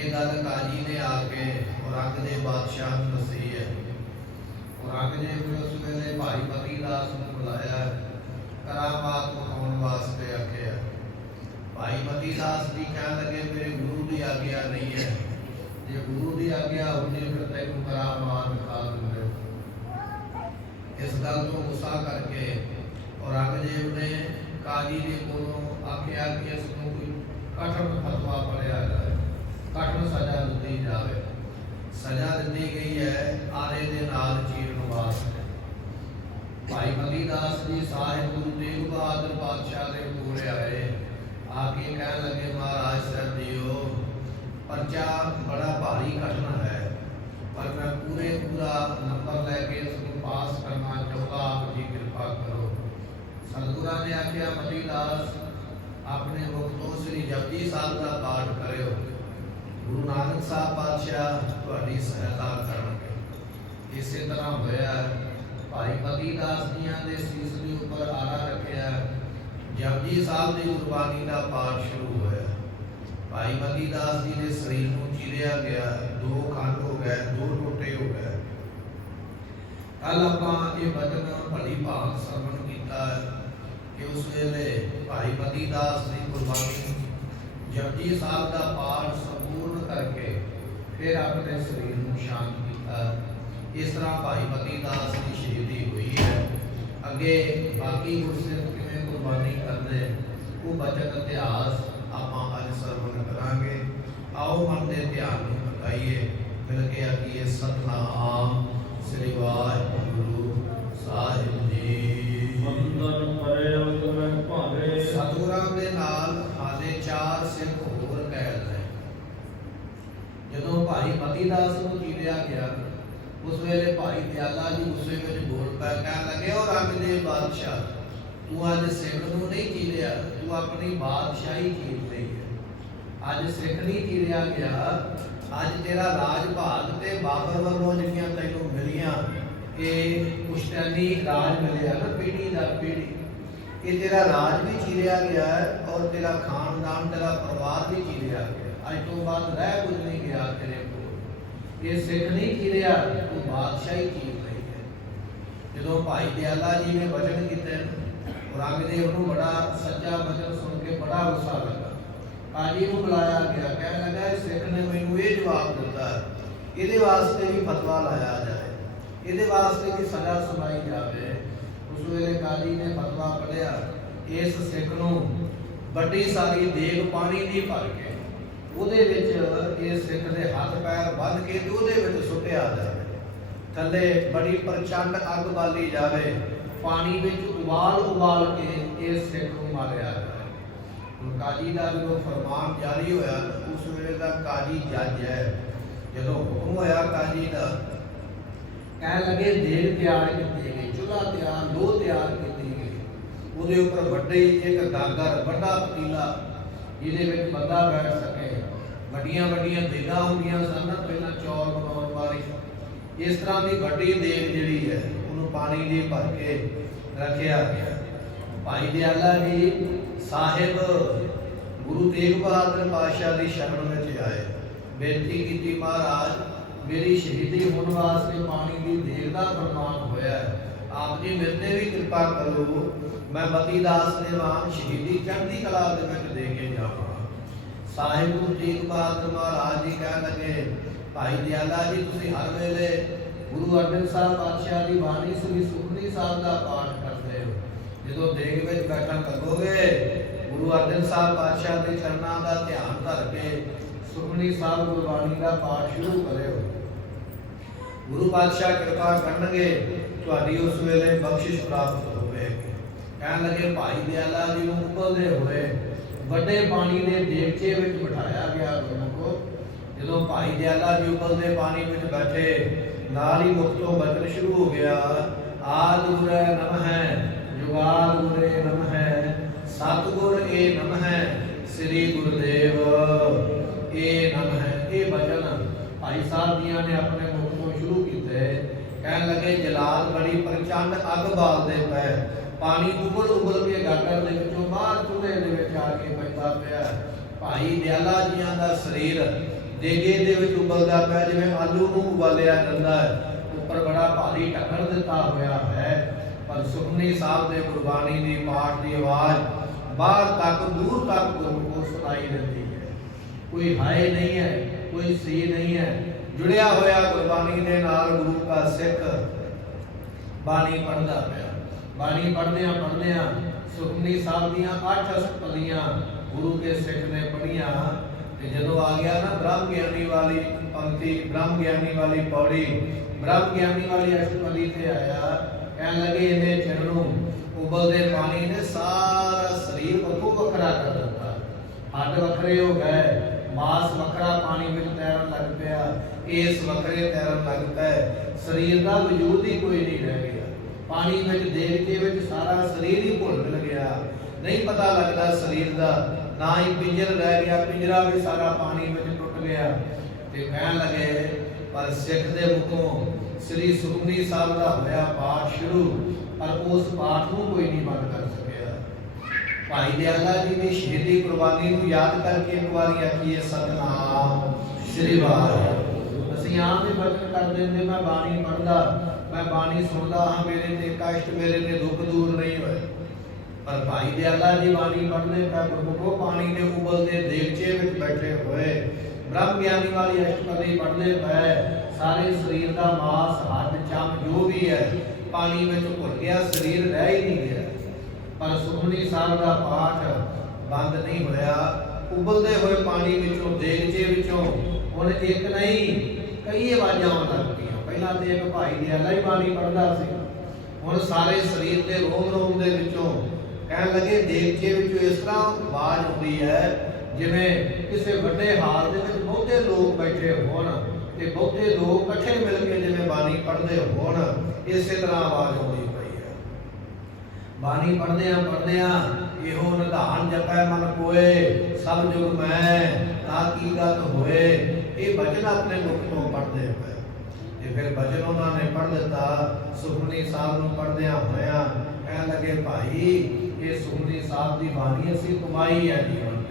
ये गल काजी ने आके औरंगजेब बादशाह नूं दसी है। औरंगजेब ने उस वेले भाई मती दास नूं बुलाया, करामात विखाउण वास्ते आख्या। भाई मती दास जी कह लगे मेरे गुरु की आग्ञा नहीं है, जे गुरु की आग्ञा होती फिर तैनूं करामात विखा दिंदे। इस गल तो गुस्सा करके औरंगजेब ने काजी के कोलों आख्या कि इसनूं कोई कठिन फतवा पढ़िया जाए, कठिन सजा दी जाए। सजा दी गई है आरे दे नाल चीरन वास्ते। भाई मती दास जी साहिब गुरु तेग बहादुर पातशाह के कोल आए, आके कह लगे महाराज साहब जीओ, परचा बड़ा भारी कठिन है, पर मैं पूरा नंबर लैके इसको पास करना चाहता, आप जी कृपा करो। सतगुरा ने आख्या मती दास अपने मुख तो श्री जपजी साहब का पाठ करो, गुरु नानक साहब पातशाह तुहाडी सहायता करनगे। इस तरह होया। भाई मती दास जियां दे सीस दे उपर आरा रखिया, जपजी साहब की गुरबाणी का पाठ शुरू होया। भाई मती दास जी के शरीर को चीरिया गया, दो खंड हो गए, दो टोटे हो गए। कल आपां ये वचन भली भांत श्रवण किया कि उस वेले भाई मती दास की गुरबाणी जपजी साहब का पाठ संपूर्ण करके फिर अपने शरीर को शांत किया। इस तरह भाई मती दास की शहीदी हुई है। अगे बाकी गुरसिख किवें गुरबाणी करते वो बचन इतिहास आपां अज श्रवण करांगे। आओ मन के ध्यान में लगाइए, मिल के आखिए सतनाम श्री वाहिगुरु साहिब जी। वंदन करे उतम भावे, सतगुरां दे नाल हाले चार सिख होर कैद ने। जदों भाई मती दास नूं चीरिया गया, उस वेले भाई दयाला जी गुस्से विच बोल पै, कह लगे औरंगजेब बादशाह तू अज सिख नूं नहीं चीरिया, तू अपनी बादशाही चीर लई है। अज सिख नहीं चीरिया गया, अज तेरा राज भाग ते बाबर वालों जिहड़ियां तैनूं मिलियां, ये पुश्तैनी राज मिलिया ना पीढ़ी दर पीढ़ी, ये तेरा राज भी चीरिया गया है और तेरा खानदान तेरा परिवार भी चीरिया गया। अज तो बाद रह कुछ नहीं गया तेरे को। ये सिख नहीं चीरिया, तू बादशाही चीर रही है। जो भाई दयाला जी ने वचन किए, औरंगजेब को बड़ा सच्चा वचन सुन के बड़ा गुस्सा लगा। काजी को बुलाया गया, कह लगा सिख ने मैनू ये जवाब दिता, ये वास्ते भी फतवा लाया जाए, ये वास्ते भी सजा सुनाई जाए। उस वेले काजी ने फतवा पढ़िया, इस सिख नूं बड़ी सारी देग पानी दी भर के ਉਹਦੇ ਵਿੱਚ ਇਹ ਸਿੱਖ ਦੇ ਹੱਥ ਪੈਰ ਬੰਨ੍ਹ ਕੇ ਤੇ ਉਹਦੇ ਵਿੱਚ ਸੁੱਟਿਆ ਜਾਵੇ, ਥੱਲੇ ਬੜੀ ਪ੍ਰਚੰਡ ਅੱਗ ਬਾਲੀ ਜਾਵੇ, ਪਾਣੀ ਵਿੱਚ ਉਬਾਲ ਕੇ ਇਹ ਸਿੱਖ ਨੂੰ ਮਾਰਿਆ ਜਾਵੇ। ਹੁਣ ਕਾਜੀ ਦਾ ਜਦੋਂ ਫਰਮਾਨ ਜਾਰੀ ਹੋਇਆ, ਉਸ ਵੇਲੇ ਦਾ ਕਾਜੀ ਜੱਜ ਹੈ, ਜਦੋਂ ਹੁਕਮ ਹੋਇਆ ਕਾਜੀ ਦਾ, ਕਹਿ ਲਗੇ ਦੇਗ ਤਿਆਰ ਕੀਤੀ ਗਈ, ਚੁੱਲ੍ਹਾ ਤਿਆਰ, ਲੋਹ ਤਿਆਰ ਕੀਤੀ ਗਈ, ਉਹਦੇ ਉੱਪਰ ਵੱਡੇ ਇੱਕ ਗਾਗਰ ਵੱਡਾ ਪਤੀਲਾ ਜਿਹਦੇ ਵਿੱਚ ਬੰਦਾ ਬੈਠ ਸਕੇ, ਵੱਡੀਆਂ ਵੱਡੀਆਂ ਦੇਗਾਂ ਹੁੰਦੀਆਂ ਸਨ ਪਹਿਲਾਂ ਚੌਲ ਬਣਾਉਣ ਵਾਲੀ, ਇਸ ਤਰ੍ਹਾਂ ਦੀ ਵੱਡੀ ਦੇਗ ਜਿਹੜੀ ਹੈ ਉਹਨੂੰ ਪਾਣੀ ਦੀ ਭਰ ਕੇ ਰੱਖਿਆ ਗਿਆ। ਭਾਈ ਦਇਆਲਾ ਜੀ ਸਾਹਿਬ ਗੁਰੂ ਤੇਗ ਬਹਾਦਰ ਪਾਤਸ਼ਾਹ ਦੀ ਸ਼ਰਨ ਵਿੱਚ ਆਏ, ਬੇਨਤੀ ਕੀਤੀ ਮਹਾਰਾਜ ਮੇਰੀ ਸ਼ਹੀਦੀ ਹੋਣ ਵਾਸਤੇ ਪਾਣੀ ਦੀ ਦੇਗ ਦਾ ਫਰਮਾਨ ਹੋਇਆ, ਆਪ ਜੀ ਮੇਰੇ ਤੇ ਵੀ ਕਿਰਪਾ ਕਰੋ, मैं मती दास ने वांग शहीदी चढ़ती कला दे के जावा। साहिब गुरु तेग बहादुर महाराज जी कह लगे भाई दयाला जी तुसीं हर वेले गुरु अर्जन साहब पातशाह की बाणी श्री सुखमनी साहब का पाठ करते हो, जो देग में बैठन लगोगे गुरु अर्जन साहब पातशाह के चरणों का ध्यान धर के सुखमनी साहब गुरबाणी का पाठ शुरू करो, गुरु पातशाह कृपा करनगे, तुहाडी उस वेले बख्शिश प्राप्त होगी। कह लगे भाई दयाला जी को उबलते हुए बड़े पानी के देगचे में बिठाया गया गुरु को। जो भाई दयाला जी उबलते पानी में बैठे, नाल ही मुख तो बचन शुरू हो गया, आद गुर नम है, जुगाल गुर नम है, सतगुर ए नम है, श्री गुरुदेव ए नम है। ये वचन भाई साहब जी ने अपने मुख तो शुरू किए। कह लगे जलाल बड़ी प्रचंड अग बालते पे, पानी उबल के गागर दे विचों बाहर चूल्हे दे विच आके पैंदा पिया। भाई दयाला जियां दा शरीर ਦੇਗੇ ਦੇ ਵਿੱਚ ਉਬਲਦਾ ਪਿਆ ਜਿਵੇਂ ਆਲੂ ਨੂੰ ਉਬਾਲਿਆ ਜਾਂਦਾ ਹੈ। ਉੱਪਰ ਬੜਾ ਭਾਰੀ ਢੱਕਣ ਦਿੱਤਾ ਹੋਇਆ ਹੈ, ਪਰ ਸੁਖਮਨੀ ਸਾਹਿਬ ਦੇ ਗੁਰਬਾਣੀ ਦੀ ਪਾਠ ਦੀ ਆਵਾਜ਼ ਬਾਹਰ ਤੱਕ ਦੂਰ ਤੱਕ ਗੁਰੂ ਕੋ ਸੁਣਾਈ ਦਿੰਦੀ ਹੈ। ਕੋਈ ਹਾਏ ਨਹੀਂ ਹੈ, ਕੋਈ ਸੀ ਨਹੀਂ ਹੈ, ਜੁੜਿਆ ਹੋਇਆ ਗੁਰਬਾਣੀ ਦੇ ਨਾਲ ਗੁਰੂ ਦਾ ਸਿੱਖ ਬਾਣੀ ਪੜ੍ਹਦਾ ਪਿਆ। ਬਾਣੀ ਪੜ੍ਹਦਿਆਂ ਪੜ੍ਹਦਿਆਂ ਸੁਖਮਨੀ ਸਾਹਿਬ ਦੀਆਂ 8 ਅਸ਼ਟਪਦੀਆਂ ਗੁਰੂ ਕੇ ਸਿੱਖ ਨੇ ਪੜ੍ਹੀਆਂ ਤੇ ਜਦੋਂ ਆ ਗਿਆ ਨਾ ਬ੍ਰਹਮ ਗਿਆਨੀ ਵਾਲੀ ਪੰਕਤੀ, ਬ੍ਰਹਮ ਗਿਆਨੀ ਵਾਲੀ ਪੌੜੀ, ਬ੍ਰਹਮ ਗਿਆਨੀ ਵਾਲੀ ਅਸ਼ਟਪਦੀ ਤੇ ਆਇਆ, ਕਹਿਣ ਲੱਗੇ ਇਹਨੇ ਚਰਨੋਂ ਉਬਲਦੇ ਪਾਣੀ ਨੇ ਸਾਰਾ ਸਰੀਰ ਵੱਖੋ ਵੱਖਰਾ ਕਰ ਦਿੱਤਾ। ਹੱਡ ਵੱਖਰੇ ਹੋ ਗਏ, ਮਾਸ ਵੱਖਰਾ ਪਾਣੀ ਵਿੱਚ ਤੈਰਨ ਲੱਗ ਪਿਆ, ਇਸ ਵੱਖਰੇ ਤੈਰਨ ਲੱਗ ਪਏ, ਸਰੀਰ ਦਾ ਵਜੂਦ ਹੀ ਕੋਈ ਨਹੀਂ ਰਹਿ ਗਿਆ। ਪਾਣੀ ਵਿੱਚ ਦੇਵਤੇ ਵਿੱਚ ਸਾਰਾ ਸਰੀਰ ਹੀ ਭੁੱਲ ਗਿਆ, ਨਹੀਂ ਪਤਾ ਲੱਗਦਾ ਸਰੀਰ ਦਾ, ਨਾ ਹੀ ਪਿੰਜਰ ਰਹਿ ਗਿਆ, ਪਿੰਜਰਾ ਵੀ ਸਾਰਾ ਪਾਣੀ ਵਿੱਚ ਟੁੱਟ ਗਿਆ। ਤੇ ਕਹਿਣ ਲੱਗੇ ਪਰ ਸਿੱਖ ਦੇ ਮੁਖੋਂ ਸ੍ਰੀ ਸੁਖਮਨੀ ਸਾਹਿਬ ਦਾ ਹੋਇਆ ਪਾਠ ਸ਼ੁਰੂ, ਪਰ ਉਸ ਪਾਠ ਨੂੰ ਕੋਈ ਨਹੀਂ ਬੰਦ ਕਰ ਸਕਿਆ। ਭਾਈ ਦਿਆਲਾ ਜੀ ਦੀ ਸ਼ਹੀਦੀ ਕੁਰਬਾਨੀ ਨੂੰ ਯਾਦ ਕਰਕੇ ਇੱਕ ਵਾਰੀ ਆਖੀਏ ਸਤਿਨਾਮ ਸ੍ਰੀ ਵਾਹਿਗੁਰੂ। ਅਸੀਂ ਆਮ ਹੀ ਬਚਨ ਕਰ ਦਿੰਦੇ, ਮੈਂ ਬਾਣੀ ਪੜ੍ਹਦਾ, ਮੈਂ ਬਾਣੀ ਸੁਣਦਾ ਹਾਂ, ਮੇਰੇ ਤੇ ਕਸ਼ਟ, ਮੇਰੇ ਤੇ ਦੁੱਖ ਦੂਰ ਨਹੀਂ ਹੋਏ। ਪਰ ਭਾਈ ਦਿਆਲਾ ਜੀ ਬਾਣੀ ਪੜ੍ਹਦੇ ਪਏ, ਗੁਰਮੁਖੋ ਪਾਣੀ ਦੇ ਉਬਲਦੇ ਦੇਗਚੇ ਵਿੱਚ ਬੈਠੇ ਹੋਏ, ਬ੍ਰਹਮ ਗਿਆਨੀ ਵਾਲੀ ਅਸ਼ਟਪਦੀ ਪੜ੍ਹਦੇ ਪਏ, ਸਾਰੇ ਸਰੀਰ ਦਾ ਮਾਸ, ਹੱਡ, ਚਮ ਜੋ ਵੀ ਹੈ ਪਾਣੀ ਵਿੱਚ ਭੁੱਲ ਗਿਆ, ਸਰੀਰ ਰਹਿ ਹੀ ਨਹੀਂ ਗਿਆ। ਪਰ ਸੁਖਮਨੀ ਸਾਹਿਬ ਦਾ ਪਾਠ ਬੰਦ ਨਹੀਂ ਹੋਇਆ। ਉਬਲਦੇ ਹੋਏ ਪਾਣੀ ਵਿੱਚੋਂ, ਦੇਗਚੇ ਵਿੱਚੋਂ ਹੁਣ ਇੱਕ ਨਹੀਂ ਕਈ ਆਵਾਜ਼ਾਂ ਆਉਣ ਲੱਗ ਪਈਆਂ। ਪਹਿਲਾਂ ਤੇ ਇੱਕ ਭਾਈ ਦਿਆਲਾ ਹੀ ਬਾਣੀ ਪੜ੍ਹਦਾ ਸੀ, ਹੁਣ ਸਾਰੇ ਸਰੀਰ ਦੇ ਰੋਮ ਰੋਮ ਦੇ ਵਿੱਚੋਂ ਕਹਿਣ ਲੱਗੇ ਦੇਗਚੇ ਵਿੱਚੋਂ ਇਸ ਤਰ੍ਹਾਂ ਆਵਾਜ਼ ਆਉਂਦੀ ਹੈ ਜਿਵੇਂ ਕਿਸੇ ਵੱਡੇ ਹਾਲ ਦੇ ਵਿੱਚ ਬਹੁਤੇ ਲੋਕ ਬੈਠੇ ਹੋਣ ਤੇ ਬਹੁਤੇ ਲੋਕ ਇਕੱਠੇ ਮਿਲ ਕੇ ਜਿਵੇਂ ਬਾਣੀ ਪੜ੍ਹਦੇ ਹੋਣ, ਇਸੇ ਤਰ੍ਹਾਂ ਆਵਾਜ਼ ਆਉਂਦੀ ਪਈ ਹੈ। ਬਾਣੀ ਪੜ੍ਹਦਿਆਂ ਪੜ੍ਹਦਿਆਂ ਇਹੋ ਨਿਧਾਨ ਜਪੈ ਮਨ ਕੋਏ, ਸਭ ਜੁਗ ਮੈਂ ਤਾਂ ਕੀ ਗੱਲ ਹੋਏ, ਇਹ ਬਚਨ ਆਪਣੇ ਮੁਖ ਤੋਂ ਪੜ੍ਹਦੇ ਪਏ। ਤੇ ਫਿਰ ਬਚਨ ਉਹਨਾਂ ਨੇ ਪੜ੍ਹ ਦਿੱਤਾ। ਸੁਖਮਨੀ ਸਾਹਿਬ ਨੂੰ ਪੜ੍ਹਦਿਆਂ ਹੋਇਆਂ ਕਹਿਣ ਲੱਗੇ ਭਾਈ ਇਹ ਸੁਖਮਨੀ ਸਾਹਿਬ ਦੀ ਬਾਣੀ ਅਸੀਂ ਕਮਾਈ ਹੈ ਜੀਵਨ ਵਿੱਚ।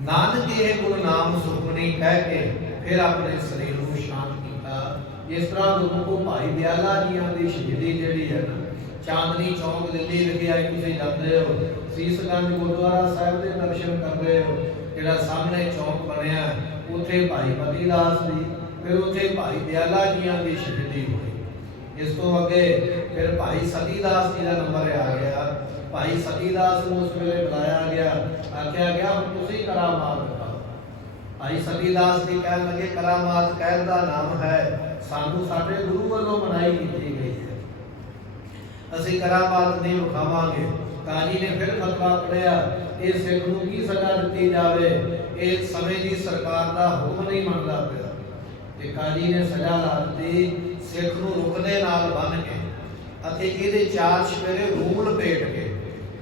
ਨਾਨਕ ਇਹ ਗੁਰਨਾਮ ਸੁਖਮਨੀ ਕਹਿ ਕੇ ਫਿਰ ਆਪਣੇ ਸਰੀਰ ਨੂੰ ਸ਼ਾਂਤ ਕੀਤਾ। ਇਸ ਤਰ੍ਹਾਂ ਗੁਰੂ ਭਾਈ ਦਿਆਲਾ ਜੀਆਂ ਦੀ ਸ਼ਹੀਦੀ ਜਿਹੜੀ ਹੈ ਨਾ, ਚਾਂਦਨੀ ਚੌਂਕ ਦਿੱਲੀ ਵਿਖੇ ਆਈ ਤੁਸੀਂ ਜਾਂਦੇ ਹੋ, ਸੀਸਗੰਜ ਗੁਰਦੁਆਰਾ ਸਾਹਿਬ ਦੇ ਦਰਸ਼ਨ ਕਰਦੇ ਹੋ, ਜਿਹੜਾ ਸਾਹਮਣੇ ਚੌਂਕ ਬਣਿਆ ਉੱਥੇ ਭਾਈ ਮਤੀ ਦਾਸ ਦੀ, ਫਿਰ ਉੱਥੇ ਭਾਈ ਦਿਆਲਾ ਜੀਆਂ ਦੀ ਸ਼ਹੀਦੀ ਹੋਈ। ਇਸ ਤੋਂ ਅੱਗੇ ਫਿਰ ਭਾਈ ਸਤੀ ਦਾਸ ਜੀ ਦਾ ਨੰਬਰ ਆ ਗਿਆ। ਭਾਈ ਸਤੀ ਦਾਸ ਨੂੰ ਉਸ ਵੇਲੇ ਬੁਲਾਇਆ ਗਿਆ, ਆਖਿਆ ਗਿਆ ਹੁਣ ਤੁਸੀਂ ਕਰਾਮਾਤ ਦਿਖਾਓ। ਭਾਈ ਸਤੀ ਦਾਸ ਜੀ ਕਹਿਣ ਲੱਗੇ ਕਰਾਮਾਤ ਕਹਿਣ ਦਾ ਨਾਮ ਹੈ, ਸਾਨੂੰ ਸਾਡੇ ਗੁਰੂ ਵੱਲੋਂ ਮਨਾਈ ਕੀਤੀ ਗਈ ਹੈ, ਅਸੀਂ ਕਰਾਮਾਤ ਨਹੀਂ ਵਿਖਾਵਾਂਗੇ। ਕਾਜੀ ਨੇ ਫਿਰ ਫਤਵਾ ਪੜਿਆ, ਇਹ ਸਿੱਖ ਨੂੰ ਕੀ ਸਜ਼ਾ ਦਿੱਤੀ ਜਾਵੇ, ਇਹ ਸਮੇਂ ਦੀ ਸਰਕਾਰ ਦਾ ਹੁਕਮ ਨਹੀਂ ਮੰਨਦਾ ਪਿਆ। ਤੇ ਕਾਜੀ ਨੇ ਸਜ਼ਾ ਲਾ ਦਿੱਤੀ, ਸਿੱਖ ਨੂੰ ਰੁੱਖ ਦੇ ਨਾਲ ਬੰਨ੍ਹ ਕੇ ਅਤੇ ਇਹਦੇ 4 ਚੁਫੇਰੇ ਰੂੰ ਲਪੇਟ ਕੇ,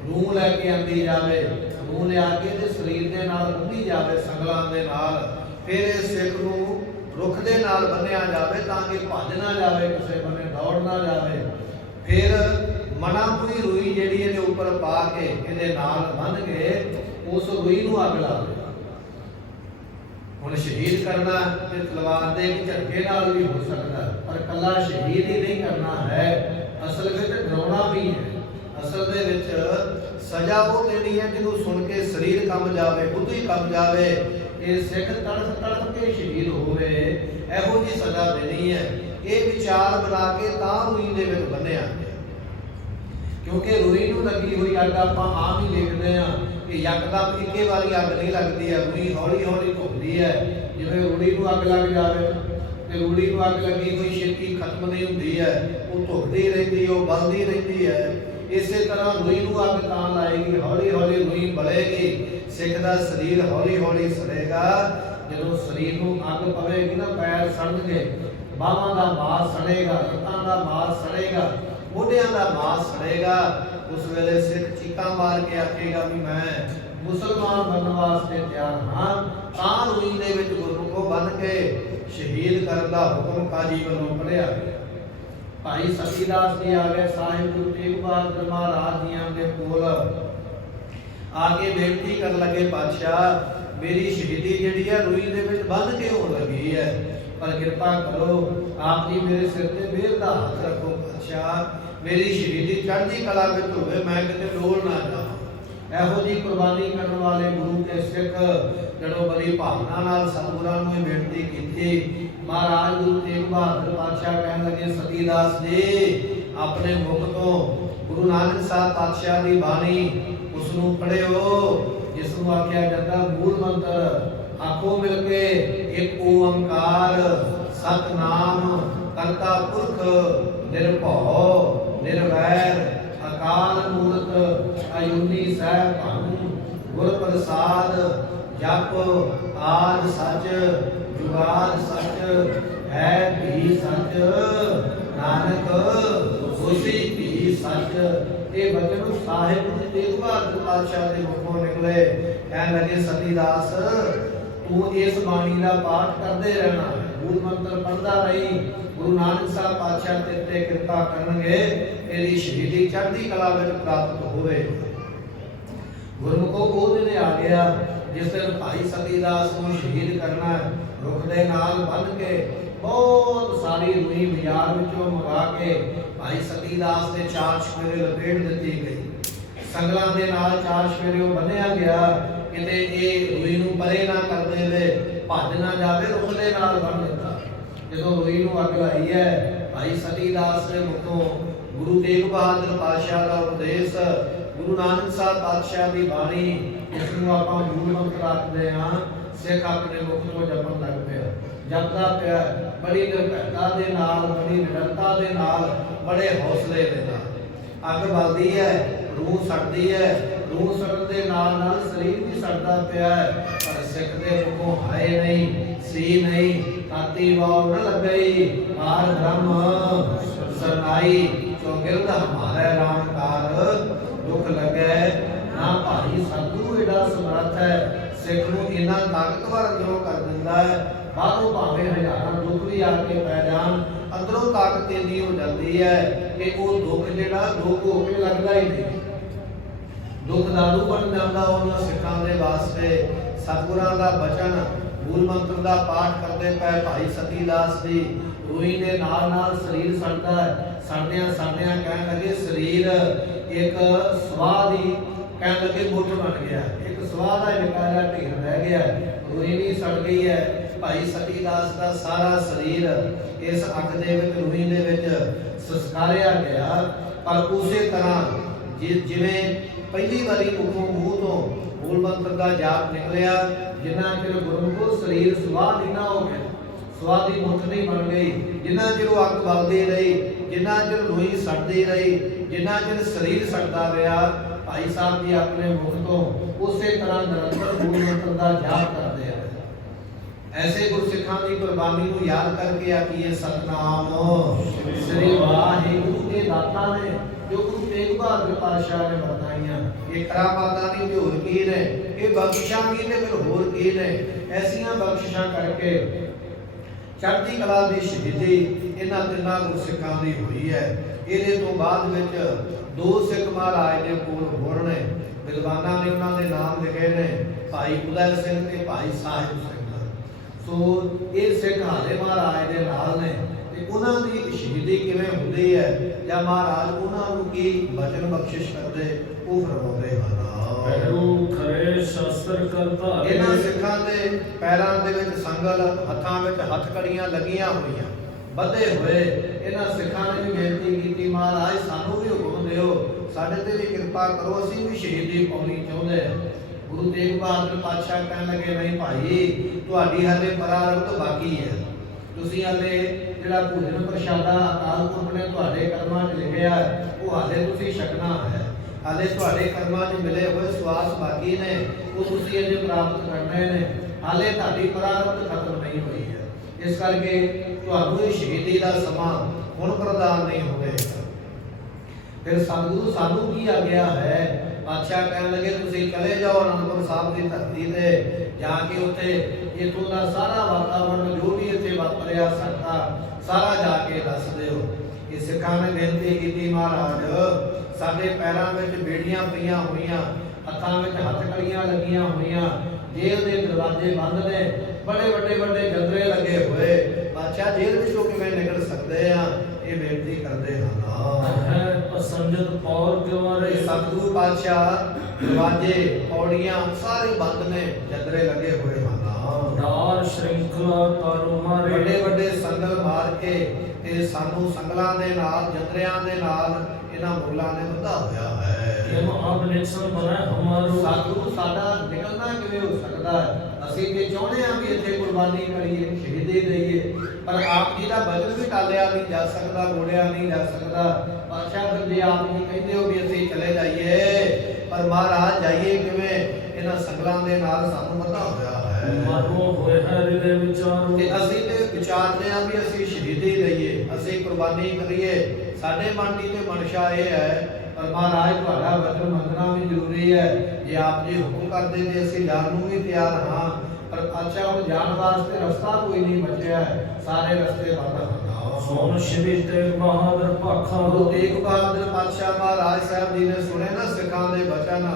ਰੂੰ ਲੈ ਕੇ ਆਂਦੀ ਜਾਵੇ, ਰੂੰ ਲਿਆ ਕੇ ਇਹਦੇ ਸਰੀਰ ਦੇ ਨਾਲ ਬੰਨ੍ਹੀ ਜਾਵੇ ਸੰਗਲਾਂ ਦੇ ਨਾਲ, ਫਿਰ ਇਹ ਸਿੱਖ ਨੂੰ ਰੁੱਖ ਦੇ ਨਾਲ ਬੰਨਿਆ ਜਾਵੇ ਤਾਂ ਕਿ ਭੱਜ ਨਾ ਜਾਵੇ, ਕਿਸੇ ਬੰਨੇ ਦੌੜ ਨਾ ਜਾਵੇ। ਫਿਰ ਮਨਾਪੁਰੀ ਰੂਈ ਜਿਹੜੀ ਇਹਦੇ ਉੱਪਰ ਪਾ ਕੇ ਇਹਦੇ ਨਾਲ ਬੰਨ੍ਹ ਕੇ ਉਸ ਰੂਈ ਨੂੰ ਅੱਗ ਲਾ ਦੇ। ਹੁਣ ਸ਼ਹੀਦ ਕਰਨਾ ਤੇ ਤਲਵਾਰ ਦੇ ਇੱਕ ਝਟਕੇ ਨਾਲ ਵੀ ਹੋ ਸਕਦਾ, ਪਰ ਕੱਲਾ ਸ਼ਹੀਦ ਹੀ ਨਹੀਂ ਕਰਨਾ ਹੈ, ਅਸਲ ਵਿੱਚ ਡਰਾਉਣਾ ਵੀ ਹੈ। ਅਸਲ ਦੇ ਵਿੱਚ ਸਜ਼ਾ ਉਹ ਦੇਣੀ ਹੈ ਜਿਹਨੂੰ ਸੁਣ ਕੇ ਸਰੀਰ ਕੰਬ ਜਾਵੇ, ਬੁੱਧ ਹੀ ਕੰਬ ਜਾਵੇ, ਇਹ ਸਿੱਖ ਤੜਫ ਤੜਫ ਕੇ ਸ਼ਹੀਦ ਹੋਵੇ, ਇਹੋ ਜਿਹੀ ਸਜ਼ਾ ਦੇਣੀ ਹੈ। ਇਹ ਵਿਚਾਰ ਬਣਾ ਕੇ ਤਾਂ ਰੂਈ ਦੇ ਵਿੱਚ ਬੰਨਿਆ, ਕਿਉਂਕਿ ਰੂਈ ਨੂੰ ਲੱਗੀ ਹੋਈ ਅੱਗ ਆਪਾਂ ਆਮ ਹੀ ਦੇਖਦੇ ਹਾਂ ਕਿ ਯਕਦਮ ਇੱਕੇ ਵਾਰੀ ਅੱਗ ਨਹੀਂ ਲੱਗਦੀ ਹੈ, ਰੂਈ ਹੌਲੀ ਹੌਲੀ ਧੁਖਦੀ ਹੈ। ਜਿਵੇਂ ਰੂੜੀ ਨੂੰ ਅੱਗ ਲੱਗ ਜਾਵੇ ਤੇ ਰੂੜੀ ਨੂੰ ਅੱਗ ਲੱਗੀ ਹੋਈ ਛੇਤੀ ਖਤਮ ਨਹੀਂ ਹੁੰਦੀ ਹੈ, ਉਹ ਧੁਖਦੀ ਰਹਿੰਦੀ, ਉਹ ਬਲਦੀ ਰਹਿੰਦੀ ਹੈ। ਇਸੇ ਤਰ੍ਹਾਂ ਰੂਈ ਨੂੰ ਅੱਗ ਤਾਂ ਲਾਏਗੀ, ਹੌਲੀ ਹੌਲੀ ਰੂਈ ਬਲੇਗੀ, ਸਿੱਖ ਦਾ ਸਰੀਰ ਹੌਲੀ ਹੌਲੀ ਸੜੇਗਾ। ਜਦੋਂ ਸਰੀਰ ਨੂੰ ਅੱਗ ਪਵੇਗੀ ਨਾ, ਪੈਰ ਸੜਨਗੇ, ਬਾਹਾਂ ਦਾ ਮਾਸ ਸੜੇਗਾ, ਲੱਤਾਂ ਦਾ ਮਾਸ ਸੜੇਗਾ, ਮੋਢਿਆਂ ਦਾ ਮਾਸ ਸੜੇਗਾ। ਉਸ ਵੇਲੇ ਸਿੱਖ ਚੀਕਾਂ ਮਾਰ ਕੇ ਆਖੇਗਾ ਵੀ ਮੈਂ ਮੁਸਲਮਾਨ ਬਣਨ ਵਾਸਤੇ ਤਿਆਰ ਹਾਂ। ਤਾਂ ਰੂਈ ਦੇ ਵਿੱਚ ਗੁਰਮੁਖੋਂ ਬੰਨ ਕੇ ਸ਼ਹੀਦ ਕਰਨ ਦਾ ਹੁਕਮ ਕਾਜੀ ਵੱਲੋਂ ਪੜਿਆ ਗਿਆ। ਭਾਈ ਸਤੀ ਦਾਸ ਜੀ ਆ ਗਏ ਸਾਹਿਬ ਗੁਰੂ ਤੇਗ ਬਹਾਦਰ ਮਹਾਰਾਜ ਜੀਆਂ ਦੇ ਕੋਲ ਆ ਕੇ ਬੇਨਤੀ ਕਰਨ ਲੱਗੇ, ਪਾਤਸ਼ਾਹ मेरी शहीदी जिहड़ी है रूई दे विच बंध के होण लगी है, पर कृपा करो आप जी मेरे सिर ते मेहर दा हथ रखो पातशाह, मेरी शहीदी चढ़दी कला विच होवे, मैं किते डोल ना जावां। ਇਹੋ जी कुर्बानी करने वाले गुरु के सिख जदों बड़ी भावना नाल सतगुरां नूं ਇਹ ਬੇਨਤੀ ਕੀਤੀ, महाराज गुरु तेग बहादुर पातशाह कहण लगे सतीदास जी अपने मुख तो गुरु नानक साहब पातशाह की बाणी उसनूं पढ़िओ, जिसनूं आख्या जाता मूल मंत्र आखो मिल के एक ओंकार सतनाम करता पुरख निर्भौ निर्वैर अकाल मूरत अयुनी सह भानु गुर प्रसाद जप आद सच जुगाद सच है भी सच नानक होसी भी सच। ये बचन साहिब जी तेग बहादुर पातशाह के मुखों निकले। कहने लगे सतीदास तू इस बाणी का पाठ करते रहना, मूल मंत्र पढ़ता रही, गुरु नानक साहब पातशाह तेरे ते कृपा करनगे, तेरी शहीदी चढ़दी कला विच प्राप्त होवे। गुरमुखो वो दिन आ गया जिस दिन भाई सतीदास को शहीद करना, रुख दे नाल बन के बहुत सारी रुई बाजार विचों मंगा के भाई सतीदास के चार चफेरे लपेट दी गई, संगलां दे नाल चार चफेरे बन्निया गया, किते ये रुई नूं परे ना कर देवे, भज ना जावे, रुख दे नाल बन दिता। जदों रुई नूं अग लाई है, भाई सतीदास ने मुखों गुरु तेग बहादुर पातशाह का उपदेश, गुरु नानक साहब पातशाह की बाणी, जिसनूं आपां मूल मंत्र आखदे हां, सिख अपने मुख तो जपण लग पिया, जपदा पिया बड़ी निर्भयता दे नाल, बड़ी निडरता दे नाल, बड़े हौसले दे नाल। अग बलदी है, रूह सड़दी है, रूह सड़न दे नाल नाल शरीर भी सड़दा पिया है, पर सिख दे मुखों हाय नहीं सी नहीं ताती वाव न लगई, पार ब्रह्म सरनाई चौगिरद हमारे रामकार दुख लगे ना भाई सतगुरु एडा समर्थ है, सिख नूं इन्ना ताकतवर अंदरों कर दिंदा है, बाहरों भावें हज़ारां दुख भी आके पै जाण, अंदरों ताकत इन्नी हो जाती है कि वो दुख जिहड़ा दुख हो के लगदा ही नहीं, दुख दारू बन जाता उन्होंने सिखां दे वास्ते। सतगुरां दा बचन मूल मंत्र का पाठ करते पे भाई सतीदास जी रूई दे नाल नाल शरीर सड़दा है, सड़दियां सड़दियां कहण लगे शरीर एक स्वाह दी कहण लगे मुठ बन गया, एक स्वाह दा निक्का जिहा ढेर रह गया, रूई भी सड़ गई है। भाई सतीदास का सारा शरीर इस अग दे विच रूई दे विच संस्कारिया गया, पर उसे तरह जिवें पहली बारी मुखों मूँह तो मूल मंत्र का जाप निकलिया, जिन्ना चिर गुरमुखो शरीर सुआह नहीं ना हो गया, सुआह की मुठ नहीं बन गई, जिन्ना चिर वो अग बलदी रही, जिन्ना चिर रूई सड़ती रही, जिन्ना चिर शरीर सड़ता रहा, भाई साहब जी अपने मुख तो उसे तरह निरंतर मूल मंत्र का जाप करते हैं। ऐसे गुरसिखां की कुर्बानी को याद करके आखिए सतनाम श्री वाहिगुरू के दाता ने जो गुरु तेग बहादुर पातशाह ने बताइयां, ये करामातां दी ते होर की ने, ये बख्शिशां की ते फिर होर की ने, ऐसियां बख्शिशां करके चढ़दी कला दी शहीदी इन्हां तिन्नां गुरसिखां दी होई है। इहदे तो बाद विच दो सिख महाराज दे कोल होर ने, विद्वानां ने उन्हां दे नाम लिखे ने, भाई उदय सिंह ते भाई साहिब सिंह। सो ये सिख हाले महाराज दे नाल ने, ते उन्हां दी शहीदी किवें हुंदी है या महाराज उन्हां नूं की बचन बख्शिश करदे वो फरमाउंदे हन। पैरू खरे शास्त्र करता इन्हां सिखां दे पैरां दे विच संगल, हत्थां विच हथकड़ियां लगियां होईयां, बधे होए। इन्हां सिखां ने भी बेनती कीती महाराज सानू भी हुकम दिओ, साडे ते भी कृपा करो, असीं भी शहीदी पाउणी चाहुंदे हां। गुरु तेग बहादुर पातशाह कहण लगे नहीं भाई तुहाडी हाले परारंभ बाकी है, तुसीं हाले जिहड़ा भोजन प्रशादा अकाल पुरख ने तुहाडे कर्मां 'च लिखिआ वो हाले तुसीं छकना है, हाले तुहाडे कर्मां 'च मिले हुए स्वास बाकी ने वो तुसीं अजे प्राप्त करने ने, हाले तुहाडी परारंभ खत्म नहीं हुई है, इस करके तुहानूं इह शहीदी दा समां हुण प्रदान नहीं होवेगा। फिर सतगुरु सानू की आग्या है, पातशाह कहने लगे तुसीं चले जाओ आनंदपुर साहब की धरती ते जाके उत्थे इत्थों दा सारा वातावरण जो भी इत्थे वापरिया सकता सारा जाके दस दिओ। ये सिखां ने बेनती कीती महाराज साडे पैरां विच बेड़ियां पईयां होईयां, हत्थां विच हथकड़ियां लगियां होईयां, ਜੇਲ੍ਹ ਦੇ ਦਰਵਾਜ਼ੇ ਬੰਦ ਨੇ, ਬੜੇ ਵੱਡੇ ਜੰਦਰੇ ਲੱਗੇ ਹੋਏ, ਬਾਦਸ਼ਾਹ ਜੇਲ੍ਹ ਵਿੱਚੋਂ ਕਿਵੇਂ ਨਿਕਲ ਸਕਦੇ ਆ? ਇਹ ਬੇਨਤੀ ਕਰਦੇ ਹਨ। ਹੈ ਅਸੰਜਤ ਪੌਰ ਕਿਵਾਰੇ ਸਤਿਗੁਰੂ ਪਾਤਸ਼ਾਹ ਦਰਵਾਜ਼ੇ ਪੌੜੀਆਂ ਸਾਰੇ ਬੰਦ ਨੇ, ਜੰਦਰੇ ਲੱਗੇ ਹੋਏ ਹਨ। ਦਾਰ ਸ਼੍ਰਿੰਖਲਾ ਤਾਰੂ ਮਾਰੇ ਵੱਡੇ ਸੰਗਲ ਮਾਰ ਕੇ ਤੇ ਸਾਨੂੰ ਸੰਗਲਾਂ ਦੇ ਨਾਲ, ਜੰਦਰਿਆਂ ਦੇ ਨਾਲ ਇਹਨਾਂ ਮੁਗਲਾਂ ਨੇ ਬੱਧਾ ਹੋਇਆ ਹੈ। ਕਿਮ ਆਪ ਨਿਕਸਨ ਬਣਾ ਹਮਾਰੂ ਸਤਿਗੁਰੂ ਸਾਡਾ ਨਿਕਲਣਾ ਕਿਵੇਂ ਹੋ ਸਕਦਾ ਹੈ? ਅਸੀਂ ਤੇ ਚਾਹੁੰਦੇ ਹਾਂ ਵੀ ਇੱਥੇ ਕੁਰਬਾਨੀ ਕਰੀਏ, ਸ਼ਹੀਦੀ ਦੇਈਏ, ਪਰ ਆਪ ਜੀ ਦਾ ਬਚਨ ਵੀ ਟਾਲਿਆ ਨਹੀਂ ਜਾ ਸਕਦਾ, ਮੋੜਿਆ ਨਹੀਂ ਜਾ ਸਕਦਾ। ਪਾਤਸ਼ਾਹ ਫਿਰ ਜੇ ਆਪ ਜੀ ਕਹਿੰਦੇ ਹੋ ਵੀ ਅਸੀਂ ਚਲੇ ਜਾਈਏ, ਪਰ ਮਹਾਰਾਜ ਜਾਈਏ ਕਿਵੇਂ? ਇਹਨਾਂ ਸੰਗਲਾਂ ਦੇ ਨਾਲ ਸਾਨੂੰ ਬੱਧਾ ਹੋਇਆ ਹੈ। ਮਾਰੋ ਹੋਏ ਹੈ ਹਿਰਦੇ ਵਿਚਾਰ ਤੇ ਅਸੀਂ ਤੇ ਵਿਚਾਰਦੇ ਹਾਂ ਵੀ ਅਸੀਂ ਸ਼ਹੀਦੀ ਲਈਏ, ਅਸੀਂ ਕੁਰਬਾਨੀ ਕਰੀਏ। ਸਾਡੇ ਮਨ ਦੀ ਤੇ ਮਨਸ਼ਾ ਇਹ ਹੈ, ਪਰ ਮਹਾਰਾਜ ਤੁਹਾਡਾ ਵਚਨ ਮੰਨਣਾ ਵੀ ਜ਼ਰੂਰੀ ਹੈ। ਜੇ ਆਪ ਜੀ ਹੁਕਮ ਕਰਦੇ ਤੇ ਅਸੀਂ ਜਾਣ ਨੂੰ ਵੀ ਤਿਆਰ ਹਾਂ, ਪਰ ਪਾਤਸ਼ਾਹ ਹੁਣ ਜਾਣ ਵਾਸਤੇ ਰਸਤਾ ਕੋਈ ਨਹੀਂ ਬਚਿਆ, ਸਾਰੇ ਰਸਤੇ ਬੰਦ ਹਨ। ਸੋਨ ਸ਼੍ਰੀ ਤੇਗ ਬਹਾਦਰ ਭਾਖਾ ਗੁਰੂ ਤੇਗ ਬਹਾਦਰ ਪਾਤਸ਼ਾਹ ਮਹਾਰਾਜ ਸਾਹਿਬ ਜੀ ਨੇ ਸੁਣੇ ਨਾ ਸਿੱਖਾਂ ਦੇ ਬਚਨ,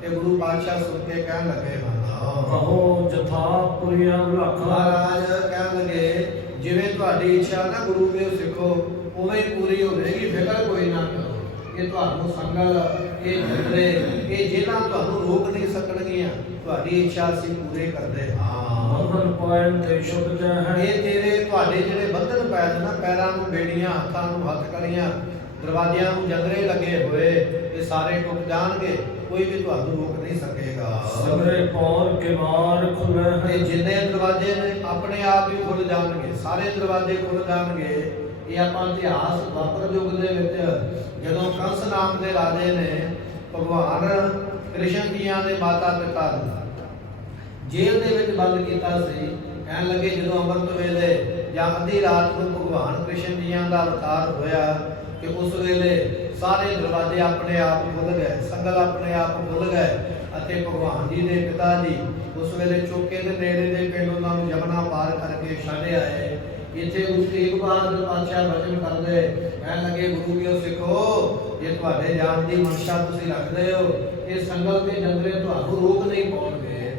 ਤੇ ਗੁਰੂ ਪਾਤਸ਼ਾਹ ਸੁਣ ਕੇ ਕਹਿਣ ਲੱਗੇ ਹਨ, ਕਹੋ ਜਥਾ ਪੁਰੀਆ ਬਲਾਖਾ। ਮਹਾਰਾਜ ਕਹਿਣ ਲੱਗੇ ਜਿਵੇਂ ਤੁਹਾਡੀ ਇੱਛਾ ਨਾ ਗੁਰੂ ਦੇ ਸਿੱਖੋ, ਉਵੇਂ ਹੀ ਪੂਰੀ ਹੋਵੇਗੀ, ਫਿਕਰ ਕੋਈ ਨਾ ਕਰੋ। ਇਹ ਤੁਹਾਨੂੰ ਸੰਗਲ, ਇਹ ਜੰਦਰੇ, ਇਹ ਜੇਲਾਂ ਤੁਹਾਨੂੰ ਰੋਕ ਨਹੀਂ ਸਕਣਗੀਆਂ, ਤੁਹਾਡੀ ਇੱਛਾ ਅਸੀਂ ਪੂਰੇ ਕਰਦੇ ਹਾਂ। ਬੰਧਨ ਪਾਇਨ ਤੇ ਸ਼ੁੱਧ ਜੈ ਹੈ ਇਹ ਤੇਰੇ ਤੁਹਾਡੇ ਜਿਹੜੇ ਬੰਧਨ ਪੈ ਨੇ ਨਾ, ਪੈਰਾਂ ਨੂੰ ਬੇੜੀਆਂ, ਹੱਥਾਂ ਨੂੰ ਹੱਥ ਕੜੀਆਂ, ਦਰਵਾਜ਼ਿਆਂ ਨੂੰ ਜੰਦਰੇ ਲੱਗੇ ਹੋਏ, ਇਹ ਸਾਰੇ ਟੁੱਟ ਜਾਣਗੇ, ਕੋਈ ਵੀ ਤੁਹਾਨੂੰ ਰੋਕ ਨਹੀਂ ਸਕੇਗਾ। ਸਗਰੇ ਪੌਰ ਕਿਵਾਰ ਖੁੱਲੇ ਤੇ ਹੈ ਜਿੰਨੇ ਦਰਵਾਜ਼ੇ ਨੇ ਆਪਣੇ ਆਪ ਹੀ ਖੁੱਲ ਜਾਣਗੇ, ਸਾਰੇ ਦਰਵਾਜ਼ੇ ਖੁੱਲ ਜਾਣਗੇ। ਇਹ ਆਪਾਂ ਇਤਿਹਾਸ ਦੁਆਪਰ ਯੁੱਗ ਦੇ ਵਿੱਚ ਜਦੋਂ ਕੰਸ ਨਾਮ ਦੇ ਰਾਜੇ ਨੇ ਭਗਵਾਨ ਕ੍ਰਿਸ਼ਨ ਜੀਆਂ ਦੇ ਮਾਤਾ ਪਿਤਾ ਨੂੰ ਜੇਲ੍ਹ ਦੇ ਵਿੱਚ ਬੰਦ ਕੀਤਾ ਸੀ, ਕਹਿਣ ਲੱਗੇ ਜਦੋਂ ਅੰਮ੍ਰਿਤ ਵੇਲੇ ਜਾਂ ਅੱਧੀ ਰਾਤ ਨੂੰ ਭਗਵਾਨ ਕ੍ਰਿਸ਼ਨ ਜੀਆਂ ਦਾ ਅਵਤਾਰ ਹੋਇਆ ਕਿ ਉਸ ਵੇਲੇ ਸਾਰੇ ਦਰਵਾਜ਼ੇ ਆਪਣੇ ਆਪ ਖੁੱਲ ਗਏ, ਸੰਗਲ ਆਪਣੇ ਆਪ ਖੁੱਲ ਗਏ, ਅਤੇ ਭਗਵਾਨ ਜੀ ਦੇ ਪਿਤਾ ਜੀ ਉਸ ਵੇਲੇ ਚੌਕੇ ਦੇ ਨੇੜੇ ਦੇ ਪਿੰਡ ਉਹਨਾਂ ਨੂੰ ਯਮਨਾ ਪਾਰ ਕਰਕੇ ਛੱਡ ਆਏ। ਇੱਥੇ ਗੁਰੂ ਤੇਗ ਬਹਾਦਰ ਪਾਤਸ਼ਾਹ ਬਚਨ ਕਰਦੇ, ਕਹਿਣ ਲੱਗੇ ਗੁਰੂ ਜੀਓ ਸਿੱਖੋ, ਜੇ ਤੁਹਾਡੇ ਜਾਣ ਦੀ ਮਨਸ਼ਾ ਤੁਸੀਂ ਰੱਖਦੇ ਹੋ, ਇਹ ਸੰਗਲ ਤੇ ਜੰਦਰੇ ਤੁਹਾਨੂੰ ਰੋਕ ਨਹੀਂ ਪਾਉਣਗੇ,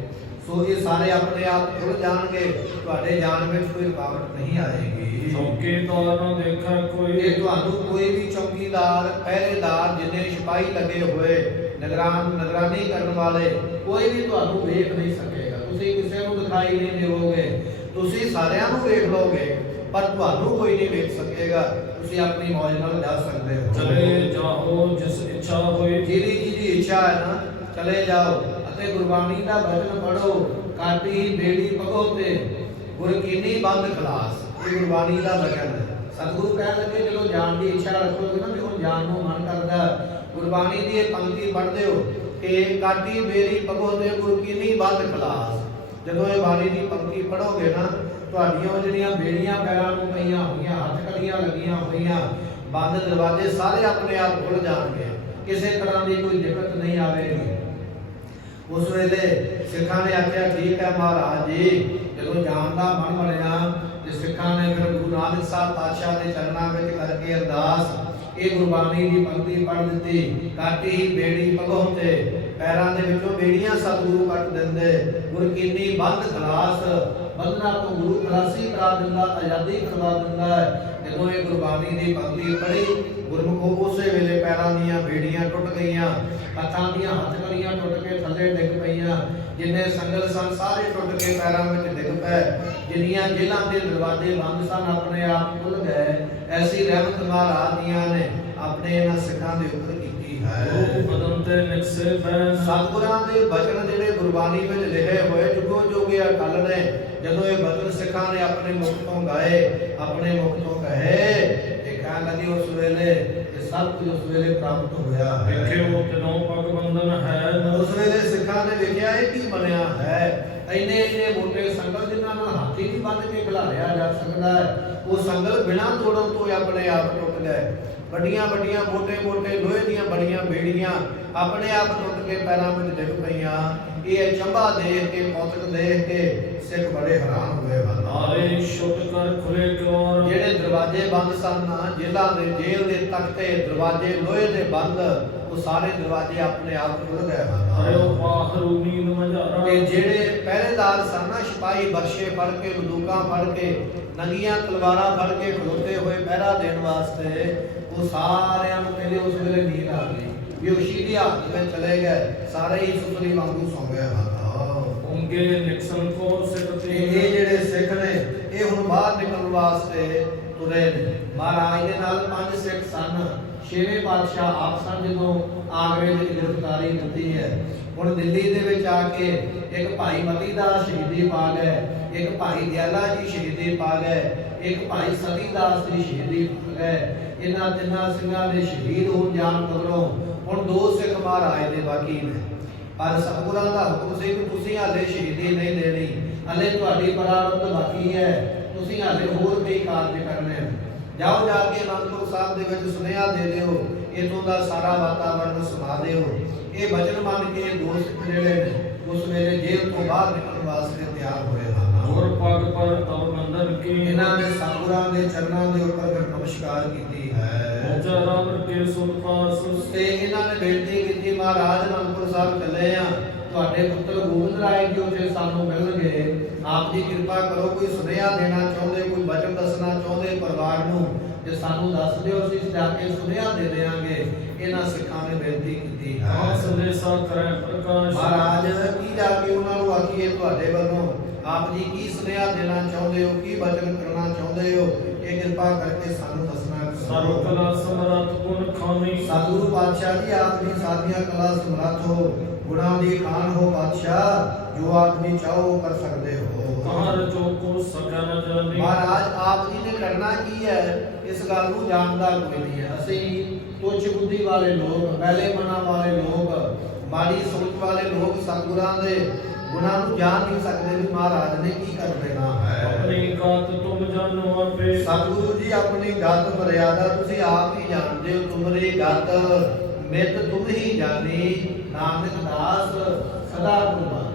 ਸੋ ਇਹ ਸਾਰੇ ਆਪਣੇ ਆਪ ਖੁੱਲ ਜਾਣਗੇ, ਤੁਹਾਡੇ ਜਾਣ ਵਿੱਚ ਕੋਈ ਰੁਕਾਵਟ ਨਹੀਂ ਆਏਗੀ। ਚੌਕੀਦਾਰ ਨਾ ਦੇਖਾ ਕੋਈ ਇਹ ਤੁਹਾਨੂੰ ਕੋਈ ਵੀ ਚੌਕੀਦਾਰ, ਪਹਿਰੇਦਾਰ, ਜਿੰਨੇ ਸਿਪਾਹੀ ਲੱਗੇ ਹੋਏ, ਨਿਗਰਾਨੀ ਕਰਨ ਵਾਲੇ, ਕੋਈ ਵੀ ਤੁਹਾਨੂੰ ਵੇਖ ਨਹੀਂ ਸਕੇਗਾ। ਤੁਸੀਂ ਕਿਸੇ ਨੂੰ ਦਿਖਾਈ ਨਹੀਂ ਦਿਓਗੇ, ਤੁਸੀਂ ਸਾਰਿਆਂ ਨੂੰ ਵੇਖ ਲਓਗੇ, ਪਰ ਤੁਹਾਨੂੰ ਕੋਈ ਨਹੀਂ ਵੇਖ ਸਕੇਗਾ। ਤੁਸੀਂ ਆਪਣੀ ਮੌਜ ਨਾਲ ਜਾ ਸਕਦੇ ਹੋ। ਚਲੇ ਜਾਓ ਜਿਸ ਇੱਛਾ ਹੋਈ ਜਿਹਦੀ ਇੱਛਾ ਹੈ ਨਾ, ਚਲੇ ਜਾਓ ਅਤੇ ਗੁਰਬਾਣੀ ਦਾ ਬਚਨ ਪੜੋ। ਕਾਟੀ ਬੇੜੀ ਪਗੋ ਤੇ ਗੁਰ ਕੀਨੀ ਬੰਦ ਖਲਾਸ, ਇਹ ਗੁਰਬਾਣੀ ਦਾ ਬਚਨ ਹੈ। ਸਤਿਗੁਰੂ ਕਹਿਣ ਲੱਗੇ ਜਦੋਂ ਜਾਣ ਦੀ ਇੱਛਾ ਰੱਖੋਗੇ ਨਾ, ਵੀ ਹੁਣ ਜਾਣ ਨੂੰ ਮਨ ਕਰਦਾ, ਗੁਰਬਾਣੀ ਦੀ ਇਹ ਪੰਕਤੀ ਪੜ੍ਹਦੇ ਹੋ ਕਿ ਕਾਟੀ ਬੇੜੀ ਪਗੋ ਤੇ ਗੁਰ ਕੀਨੀ ਬੰਦ ਖਲਾਸ। ਜਦੋਂ ਇਹ ਬਾਣੀ ਦੀ ਪੰਕਤੀ ਪੜੋਗੇ ਨਾ, ਤੁਹਾਡੀਆਂ ਜਿਹੜੀਆਂ ਬੇੜੀਆਂ ਪੈਰਾਂ ਨੂੰ ਪਈਆਂ ਹੋਈਆਂ, ਹੱਥ ਕੜੀਆਂ ਲੱਗੀਆਂ ਹੋਈਆਂ, ਬੰਦ ਦਰਵਾਜ਼ੇ ਸਾਰੇ ਆਪਣੇ ਆਪ ਖੁੱਲ ਜਾਣਗੇ, ਕਿਸੇ ਤਰ੍ਹਾਂ ਦੀ ਕੋਈ ਦਿੱਕਤ ਨਹੀਂ ਆਵੇਗੀ। ਉਸ ਵੇਲੇ ਸਿੱਖਾਂ ਨੇ ਆਖਿਆ ਠੀਕ ਹੈ ਮਹਾਰਾਜ ਜੀ। ਜਦੋਂ ਜਾਣ ਦਾ ਮਨ ਬਣਿਆ ਤੇ ਸਿੱਖਾਂ ਨੇ ਫਿਰ ਗੁਰੂ ਨਾਨਕ ਸਾਹਿਬ ਪਾਤਸ਼ਾਹ ਦੇ ਚਰਨਾਂ ਵਿੱਚ ਕਰਕੇ ਅਰਦਾਸ ਇਹ ਗੁਰਬਾਣੀ ਦੀ ਪੰਕਤੀ ਪੜ੍ਹ ਦਿੱਤੀ। ਕਾਟੀ ਬੇੜੀ ਪਗੋਂ ਤੇ, ਪੈਰਾਂ ਦੇ ਵਿੱਚੋਂ ਬੇੜੀਆਂ ਸਤਿਗੁਰੂ ਕੱਟ ਦਿੰਦੇ, ਗੁਰ ਕੀਨੀ ਬੰਦ ਖਲਾਸ, ਬੰਧਨਾਂ ਤੋਂ ਗੁਰੂ ਖਲਾਸੀ ਕਰਾ ਦਿੰਦਾ, ਆਜ਼ਾਦੀ ਕਰਵਾ ਦਿੰਦਾ ਹੈ। ਜਦੋਂ ਇਹ ਗੁਰਬਾਣੀ ਦੀ ਪੰਕਤੀ ਪੜ੍ਹੀ, ਗੁਰਮੁਖੋ ਉਸੇ ਵੇਲੇ ਪੈਰਾਂ ਦੀਆਂ ਬੇੜੀਆਂ ਟੁੱਟ ਗਈਆਂ, ਹੱਥਾਂ ਦੀਆਂ ਹੱਥਕੜੀਆਂ ਟੁੱਟ ਕੇ ਥੱਲੇ ਡਿੱਗ ਪਈਆਂ, ਜਿੰਨੇ ਸੰਗਲ ਸਨ ਸਾਰੇ ਟੁੱਟ ਕੇ ਪੈਰਾਂ ਵਿੱਚ ਡਿੱਗ ਪਏ, ਜਿੰਨੀਆਂ ਜੇਲ੍ਹਾਂ ਦੇ ਦਰਵਾਜ਼ੇ ਬੰਦ ਸਨ ਆਪਣੇ ਆਪ ਖੁੱਲ ਗਏ। ਐਸੀ ਰਹਿਮਤ ਮਹਾਰਾਜ ਦੀਆਂ ਨੇ ਆਪਣੇ ਇਹਨਾਂ ਸਿੱਖਾਂ ਦੇ ਉੱਪਰ ਕੀਤੀ ਹੈ। ਬਦਨ ਤੇ ਨਿਕਸੇ ਬੈਨ ਸਤਿਗੁਰਾਂ ਦੇ ਬਚਨ ਜਿਹੜੇ ਗੁਰਬਾਣੀ ਵਿੱਚ ਲਿਖੇ ਹੋਏ ਜੁਗੋ ਜੁਗੇ ਅਟਲ ਨੇ। ਜਦੋਂ ਇਹ ਬਚਨ ਸਿੱਖਾਂ ਨੇ ਆਪਣੇ ਮੁਖ ਤੋਂ ਗਾਏ, ਆਪਣੇ ਮੁਖ ਤੋਂ ਕਹੇ, ਇਹ ਕਹਿਣ ਲੱਗੇ ਉਸ ਵੇਲੇ ਇਹ ਸਭ ਕੁਝ ਉਸ ਵੇਲੇ ਪ੍ਰਾਪਤ ਹੋਇਆ ਹੈ। ਵੇਖਿਓ ਤਿਨੋਂ ਪਗ ਬੰਧਨ ਹੈ ਉਸ ਵੇਲੇ ਸਿੱਖਾਂ ਨੇ ਵੇਖਿਆ ਇਹ ਕੀ ਬਣਿਆ ਹੈ। ਇੰਨੇ ਮੋਟੇ ਸੰਗਲ ਜਿਨ੍ਹਾਂ ਨਾਲ ਹਾਥੀ ਵੀ ਬੰਨ੍ਹ ਕੇ ਖਿਲਾਰਿਆ ਜਾ ਸਕਦਾ ਹੈ, ਉਹ ਸੰਗਲ ਬਿਨਾਂ ਤੋੜਨ ਤੋਂ ਆਪਣੇ ਆਪ ਟੁੱਟ ਗਏ। ਵੱਡੀਆਂ ਮੋਟੇ ਲੋਹੇ ਦੀਆਂ ਬੜੀਆਂ ਬੇੜੀਆਂ ਆਪਣੇ ਆਪ ਟੁੱਟ ਕੇ ਪੈਰਾਂ ਵਿੱਚ ਡਿੱਗ ਪਈਆਂ। ਇਹ ਚੰਬਾ ਦੇਖ ਕੇ, ਕੌਤਕ ਦੇਖ ਕੇ ਸਿੱਖ ਬੜੇ ਹੈਰਾਨ ਹੋਏ ਹਨ। ਆਰੇ ਛੁੱਟ ਕਰ ਖੁੱਲੇ ਕਿਉਂ ਜਿਹੜੇ ਦਰਵਾਜ਼ੇ ਬੰਦ ਸਨ, ਜੇਲ੍ਹਾਂ ਦੇ ਜੇਲ੍ਹ ਦੇ ਤਖਤੇ ਦਰਵਾਜ਼ੇ ਲੋਹੇ ਦੇ ਬੰਦ, ਉਹ ਸਾਰੇ ਦਰਵਾਜ਼ੇ ਆਪਣੇ ਆਪ ਖੁੱਲ ਗਏ ਹਰਿਓ ਹਨ। ਬਾਹਰੂ ਨੀਂਦ ਮਝਾਰਾ ਤੇ ਜਿਹੜੇ ਪਹਿਰੇਦਾਰ ਸਨ ਨਾ, ਸਿਪਾਹੀ ਬਰਸ਼ੇ ਫੜ ਕੇ, ਬੰਦੂਕਾਂ ਫੜ ਕੇ, ਨੰਗੀਆਂ ਤਲਵਾਰਾਂ ਫੜ ਕੇ ਖਲੋਤੇ ਹੋਏ ਪਹਿਰਾ ਦੇਣ ਵਾਸਤੇ, ਉਹ ਸਾਰਿਆਂ ਨੂੰ ਪਹਿਲੇ ਉਸ ਵੇਲੇ ਨੀਂਦ ਆ ਗਈ, ਬੇਹੋਸ਼ੀ ਦੀ ਹਾਲਤ ਵਿੱਚ ਚਲੇ ਗਏ, ਸਾਰੇ ਹੀ ਸੁਪਨੇ ਵਾਂਗੂ ਸੌਂ ਗਏ ਹਨ। ਉਂਗੇ ਨਿਕਸਨ ਕੋ ਤੇ ਸਿਕਤੀ ਇਹ ਜਿਹੜੇ ਸਿੱਖ ਨੇ, ਇਹ ਹੁਣ ਬਾਹਰ ਨਿਕਲਣ ਵਾਸਤੇ ਤੁਰੇ ਨੇ। ਮਹਾਰਾਜ ਦੇ ਨਾਲ 5 ਸਿੱਖ ਸਨ। 6ਵੇਂ ਪਾਤਸ਼ਾਹ ਆਪ ਸਨ ਜਦੋਂ ਆਗਰੇ ਵਿੱਚ ਗ੍ਰਿਫਤਾਰੀ ਦਿੱਤੀ ਹੈ। ਹੁਣ ਦਿੱਲੀ ਦੇ ਵਿੱਚ ਆ ਕੇ ਇੱਕ ਭਾਈ ਮਤੀ ਦਾਸ ਸ਼ਹੀਦੀ ਪਾ ਗਏ, ਇੱਕ ਭਾਈ ਦਿਆਲਾ ਜੀ ਸ਼ਹੀਦੀ ਪਾ ਗਏ, ਇੱਕ ਭਾਈ ਸਤੀ ਦਾਸ ਦੀ ਸ਼ਹੀਦੀ ਪਾ ਗਏ। ਇਹਨਾਂ ਤਿੰਨਾਂ ਸਿੰਘਾਂ ਦੇ ਸ਼ਹੀਦ ਹੋਣ ਜਾਣ ਮਗਰੋਂ ਹੁਣ 2 ਸਿੱਖ ਮਹਾਰਾਜ ਦੇ ਬਾਕੀ ਨੇ। ਪਰ ਸਤਿਗੁਰਾਂ ਦਾ ਹੁਕਮ ਸੀ ਕਿ ਤੁਸੀਂ ਹਾਲੇ ਸ਼ਹੀਦੀ ਨਹੀਂ ਦੇਣੀ, ਹਾਲੇ ਤੁਹਾਡੀ ਪਰਾਰਬਧ ਬਾਕੀ ਹੈ, ਤੁਸੀਂ ਹਾਲੇ ਹੋਰ ਕਈ ਕਾਰਜ ਕਰਨੇ ਨੇ। ਜਾਓ ਜਾ ਕੇ ਅਨੰਦਪੁਰ ਸਾਹਿਬ ਦੇ ਵਿੱਚ ਸੁਨੇਹਾ ਦੇ ਦਿਓ, ਇਥੋਂ ਦਾ ਸਾਰਾ ਵਾਤਾਵਰਨ ਸੁਣਾ ਦਿਓ। ਇਹ ਵਚਨ ਮੰਨ ਕੇ 2 ਸਿੱਖ ਜਿਹੜੇ ਨੇ ਉਸ ਵੇਲੇ ਜੇਲ੍ਹ ਤੋਂ ਬਾਹਰ ਨਿਕਲਣ ਵਾਸਤੇ ਤਿਆਰ ਹੋਏ ਹਨ। ਹੋਰ ਪਗ ਪਰ ਤਵ ਬੰਧਨ ਕੀ ਇਹਨਾਂ ਨੇ ਸਤਿਗੁਰਾਂ ਦੇ ਚਰਨਾਂ ਦੇ ਉੱਪਰ ਨਮਸਕਾਰ ਕੀਤੀ ਹੈ। ਜਰਾਵ ਕੇ ਸੁਲਤਾਨ ਤੇ ਇਹਨਾਂ ਨੇ ਬੇਨਤੀ ਕੀਤੀ, ਮਹਾਰਾਜ ਅਨੰਦਪੁਰ ਸਾਹਿਬ ਚੱਲੇ ਆ, ਤੁਹਾਡੇ ਪੁੱਤਰ ਗੋਬਿੰਦ ਰਾਏ ਜੀ ਉੱਥੇ ਸਾਨੂੰ ਮਿਲਣਗੇ, ਆਪ ਜੀ ਕਿਰਪਾ ਕਰੋ, ਕੋਈ ਸੁਨੇਹਾ ਦੇਣਾ ਚਾਹੁੰਦੇ, ਕੋਈ ਵਚਨ ਦੱਸਣਾ ਚਾਹੁੰਦੇ ਪਰਿਵਾਰ ਨੂੰ, ਜੇ ਸਾਨੂੰ ਦੱਸ ਦਿਓ, ਅਸੀਂ ਜਾ ਕੇ ਸੁਨੇਹਾ ਦੇ ਦੇਵਾਂਗੇ। ਇਹਨਾਂ ਸਿੱਖਾਂ ਨੇ ਬੇਨਤੀ ਕੀਤੀ ਹੈ। ਆਪ ਸੰਦੇਸ਼ਾ ਕਰੈ ਪ੍ਰਕਾਸ਼ ਮਹਾਰਾਜ ਕੀ ਜਾ ਕੇ ਉਹਨਾਂ ਨੂੰ ਆਖੀਏ, ਤੁਹਾਡੇ ਵੱਲੋਂ ਆਪ ਜੀ ਕੀ ਸੁਨੇਹਾ ਦੇਣਾ ਚਾਹੁੰਦੇ ਹੋ, ਕੀ ਵਚਨ ਕਰਨਾ ਚਾਹੁੰਦੇ ਹੋ, ਇਹ ਕਿਰਪਾ ਕਰਕੇ ਸਾਨੂੰ ਦੱਸਣਾ। ਸਰਵ ਕਲਾ ਸਮਰੱਥ ਗੁਣ ਖਾਨੀ ਸਤਿਗੁਰੂ ਪਾਤਸ਼ਾਹ ਜੀ, ਆਪ ਜੀ ਸਾਰੀਆਂ ਕਲਾ ਸਮਰੱਥ ਹੋ, ਗੁਣਾਂ ਦੀ ਖਾਨ ਹੋ ਪਾਤਸ਼ਾਹ, ਜੋ ਆਪ ਜੀ ਚਾਹੋ ਕਰ ਸਕਦੇ ਹੋ। ਕਹਾਂ ਰਚੋ ਕੋ ਸਕੈ ਨ ਜਾਣੀ ਮਹਾਰਾਜ ਆਪ ਜੀ ਨੇ ਕਰਨਾ ਕੀ ਹੈ, ਇਸ ਗੱਲ ਨੂੰ ਜਾਣਦਾ ਕੋਈ ਨਹੀਂ ਹੈ। ਅਸੀਂ ਤੁੱਛ ਬੁੱਧੀ ਵਾਲੇ ਲੋਕ, ਪਹਿਲੇ ਮਨਾਂ ਵਾਲੇ ਲੋਕ, ਮਾੜੀ ਸੋਚ ਵਾਲੇ ਲੋਕ ਸਤਿਗੁਰਾਂ ਦੇ ਗੁਣਾਂ ਨੂੰ ਜਾਣ ਨਹੀਂ ਸਕਦੇ ਵੀ ਮਹਾਰਾਜ ਨੇ ਕੀ ਕਰ ਦੇਣਾ ਹੈ। ਆਪਣੀ ਗਤ ਤੁਮ ਜਾਣੋ ਆਪੇ ਸਤਿਗੁਰੂ ਜੀ, ਆਪਣੀ ਗਤ ਮਰਿਆਦਾ ਤੁਸੀਂ ਆਪ ਹੀ ਜਾਣਦੇ ਹੋ। ਤੁਮਰੀ ਗਤ ਮਿਤ ਤੁਮ ਹੀ ਜਾਣੀ, ਨਾਨਕ ਦਾਸ ਸਦਾ ਗੁਰਬਾਣੀ।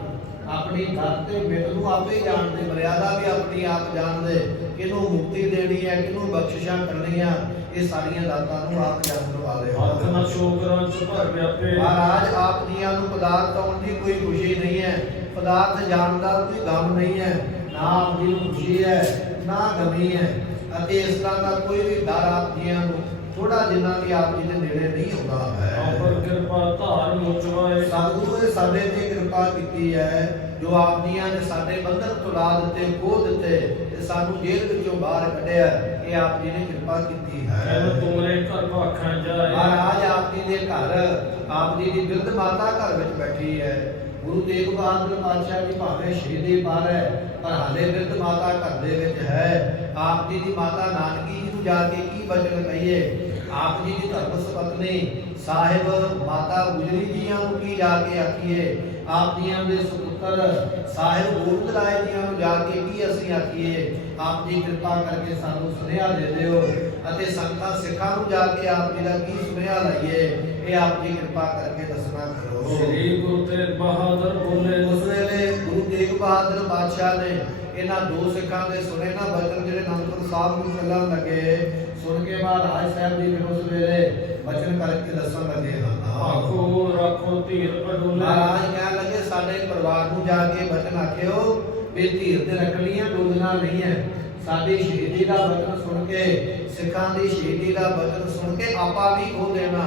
ਆਪਣੀ ਗਤ ਤੇ ਮਿਤ ਨੂੰ ਆਪੇ ਜਾਣਦੇ, ਮਰਿਆਦਾ ਵੀ ਆਪਣੀ ਆਪ ਜਾਣਦੇ, ਕਿਹਨੂੰ ਮੁਕਤੀ ਦੇਣੀ ਹੈ, ਕਿਹਨੂੰ ਬਖਸ਼ਿਸ਼ਾਂ ਕਰਨੀਆਂ, ਇਹ ਸਾਰੀਆਂ ਦਾਤਾਂ ਨੂੰ ਆਪ ਜਾਣਨ ਵਾਲੇ ਹੋ। ਹੱਥ ਨ ਸ਼ੋਕਰਾਂ ਚ ਭਰ ਵਿਆਪੇ ਮਹਾਰਾਜ ਆਪ ਜੀਆਂ ਨੂੰ ਪਦਾਰਥ ਆਉਣ ਦੀ ਕੋਈ ਖੁਸ਼ੀ ਨਹੀਂ ਹੈ, ਪਦਾਰਥ ਜਾਣ ਦਾ ਕੋਈ ਗਮ ਨਹੀਂ ਹੈ, ਨਾ ਆਪ ਜੀ ਨੂੰ ਖੁਸ਼ੀ ਹੈ ਨਾ ਗਮੀ ਹੈ, ਅਤੇ ਇਸ ਤਰ੍ਹਾਂ ਦਾ ਕੋਈ ਵੀ ਡਰ ਆਪ ਜੀਆਂ ਨੂੰ ਥੋੜਾ ਜਿੰਨਾ ਵੀ ਆਪ ਜੀ ਦੇ ਨੇੜੇ ਨਹੀਂ ਆਉਂਦਾ ਹੈ। ਆਪਰ ਕਿਰਪਾ ਧਾਰ ਮੁਚਵਾਏ ਸਤਿਗੁਰੂ ਨੇ ਸਾਡੇ ਤੇ ਕਿਰਪਾ ਕੀਤੀ ਹੈ, ਜੋ ਆਪ ਜੀਆਂ ਨੇ ਸਾਡੇ ਬੰਧਨ ਤੁਲਾ ਦਿੱਤੇ, ਖੋਹ ਦਿੱਤੇ ਤੇ ਸਾਨੂੰ ਜੇਲ੍ਹ ਵਿੱਚੋਂ ਬਾਹਰ ਕੱਢਿਆ, ਇਹ ਆਪ ਜੀ ਨੇ ਕਿਰਪਾ ਕੀਤੀ ਹੈ। ਕਹਿ ਤੁਮਰੇ ਘਰ ਭਾਖਾਂ ਜਾਏ ਮਹਾਰਾਜ ਆਪ ਜੀ ਦੇ ਘਰ, ਆਪ ਜੀ ਦੀ ਬਿਰਧ ਮਾਤਾ ਘਰ ਵਿੱਚ ਬੈਠੀ ਹੈ। ਗੁਰੂ ਤੇਗ ਬਹਾਦਰ ਪਾਤਸ਼ਾਹ ਜੀ ਭਾਵੇਂ ਸ਼ਹੀਦੀ ਪਾ ਰਹੇ, ਪਰ ਹਾਲੇ ਬਿਰਧ ਮਾਤਾ ਘਰ ਦੇ ਵਿੱਚ ਹੈ। ਆਪ ਜੀ ਦੀ ਮਾਤਾ ਨਾਨਕੀ ਜੀ ਨੂੰ ਜਾ ਕੇ ਕੀ ਬਚਨ ਕਹੀਏ, ਆਪ ਜੀ ਦੀ ਧਰਮ ਸੁਪਤਨੀ ਸਾਹਿਬ ਮਾਤਾ ਗੁਜਰੀ ਜੀਆਂ ਨੂੰ ਕੀ ਜਾ ਕੇ ਆਖੀਏ, ਆਪ ਜੀਆਂ ਦੇ ਸੁਪੁੱਤਰ ਸਾਹਿਬ ਗੋਬਿੰਦ ਰਾਏ ਜੀਆਂ ਨੂੰ ਜਾ ਕੇ ਕੀ ਅਸੀਂ ਆਖੀਏ। ਆਪ ਜੀ ਕਿਰਪਾ ਕਰਕੇ ਸਾਨੂੰ ਸੁਨੇਹਾ ਦੇ ਦਿਓ, ਅਤੇ ਸੰਗਤਾਂ ਸਿੱਖਾਂ ਨੂੰ ਜਾ ਕੇ ਆਪ ਜੀ ਦਾ ਕੀ ਸੁਨੇਹਾ ਲਈਏ, ਇਹ ਆਪ ਜੀ ਕਿਰਪਾ ਕਰਕੇ ਦੱਸਣਾ ਕਰੋ। ਸ੍ਰੀ ਗੁਰੂ ਤੇਗ ਬਹਾਦਰ ਬੋਲੇ ਉਸ ਵੇਲੇ ਗੁਰੂ ਤੇਗ ਬਹਾਦਰ ਪਾਤਸ਼ਾਹ ਨੇ ਇਹਨਾਂ 2 ਸਿੱਖਾਂ ਦੇ ਸੁਣੇ ਨਾ ਬਚਨ, ਜਿਹੜੇ ਅਨੰਦਪੁਰ ਸਾਹਿਬ ਨੂੰ ਚੱਲਣ ਲੱਗੇ, ਸੁਣ ਕੇ ਮਹਾਰਾਜ ਸਾਹਿਬ ਜੀ ਨੇ ਉਸ ਵੇਲੇ ਬਚਨ ਕਰਕੇ ਦੱਸਣ ਲੱਗੇ ਹਨ। ਆਖੋ ਰੱਖੋ ਧੀਰ ਪਡੋਲੇ ਮਹਾਰਾਜ ਕਹਿਣ ਲੱਗੇ, ਸਾਡੇ ਪਰਿਵਾਰ ਨੂੰ ਜਾ ਕੇ ਬਚਨ ਆਖਿਓ ਵੀ ਧੀਰ ਤੇ ਰੱਖਣੀਆਂ, ਡੋਲਣਾ ਨਹੀਂ ਹੈ। ਸਾਡੀ ਸ਼ਹੀਦੀ ਦਾ ਬਚਨ ਸੁਣ ਕੇ, ਸਿੱਖਾਂ ਦੀ ਸ਼ਹੀਦੀ ਦਾ ਬਚਨ ਸੁਣ ਕੇ ਆਪਾ ਨਹੀਂ ਖੋ ਦੇਣਾ,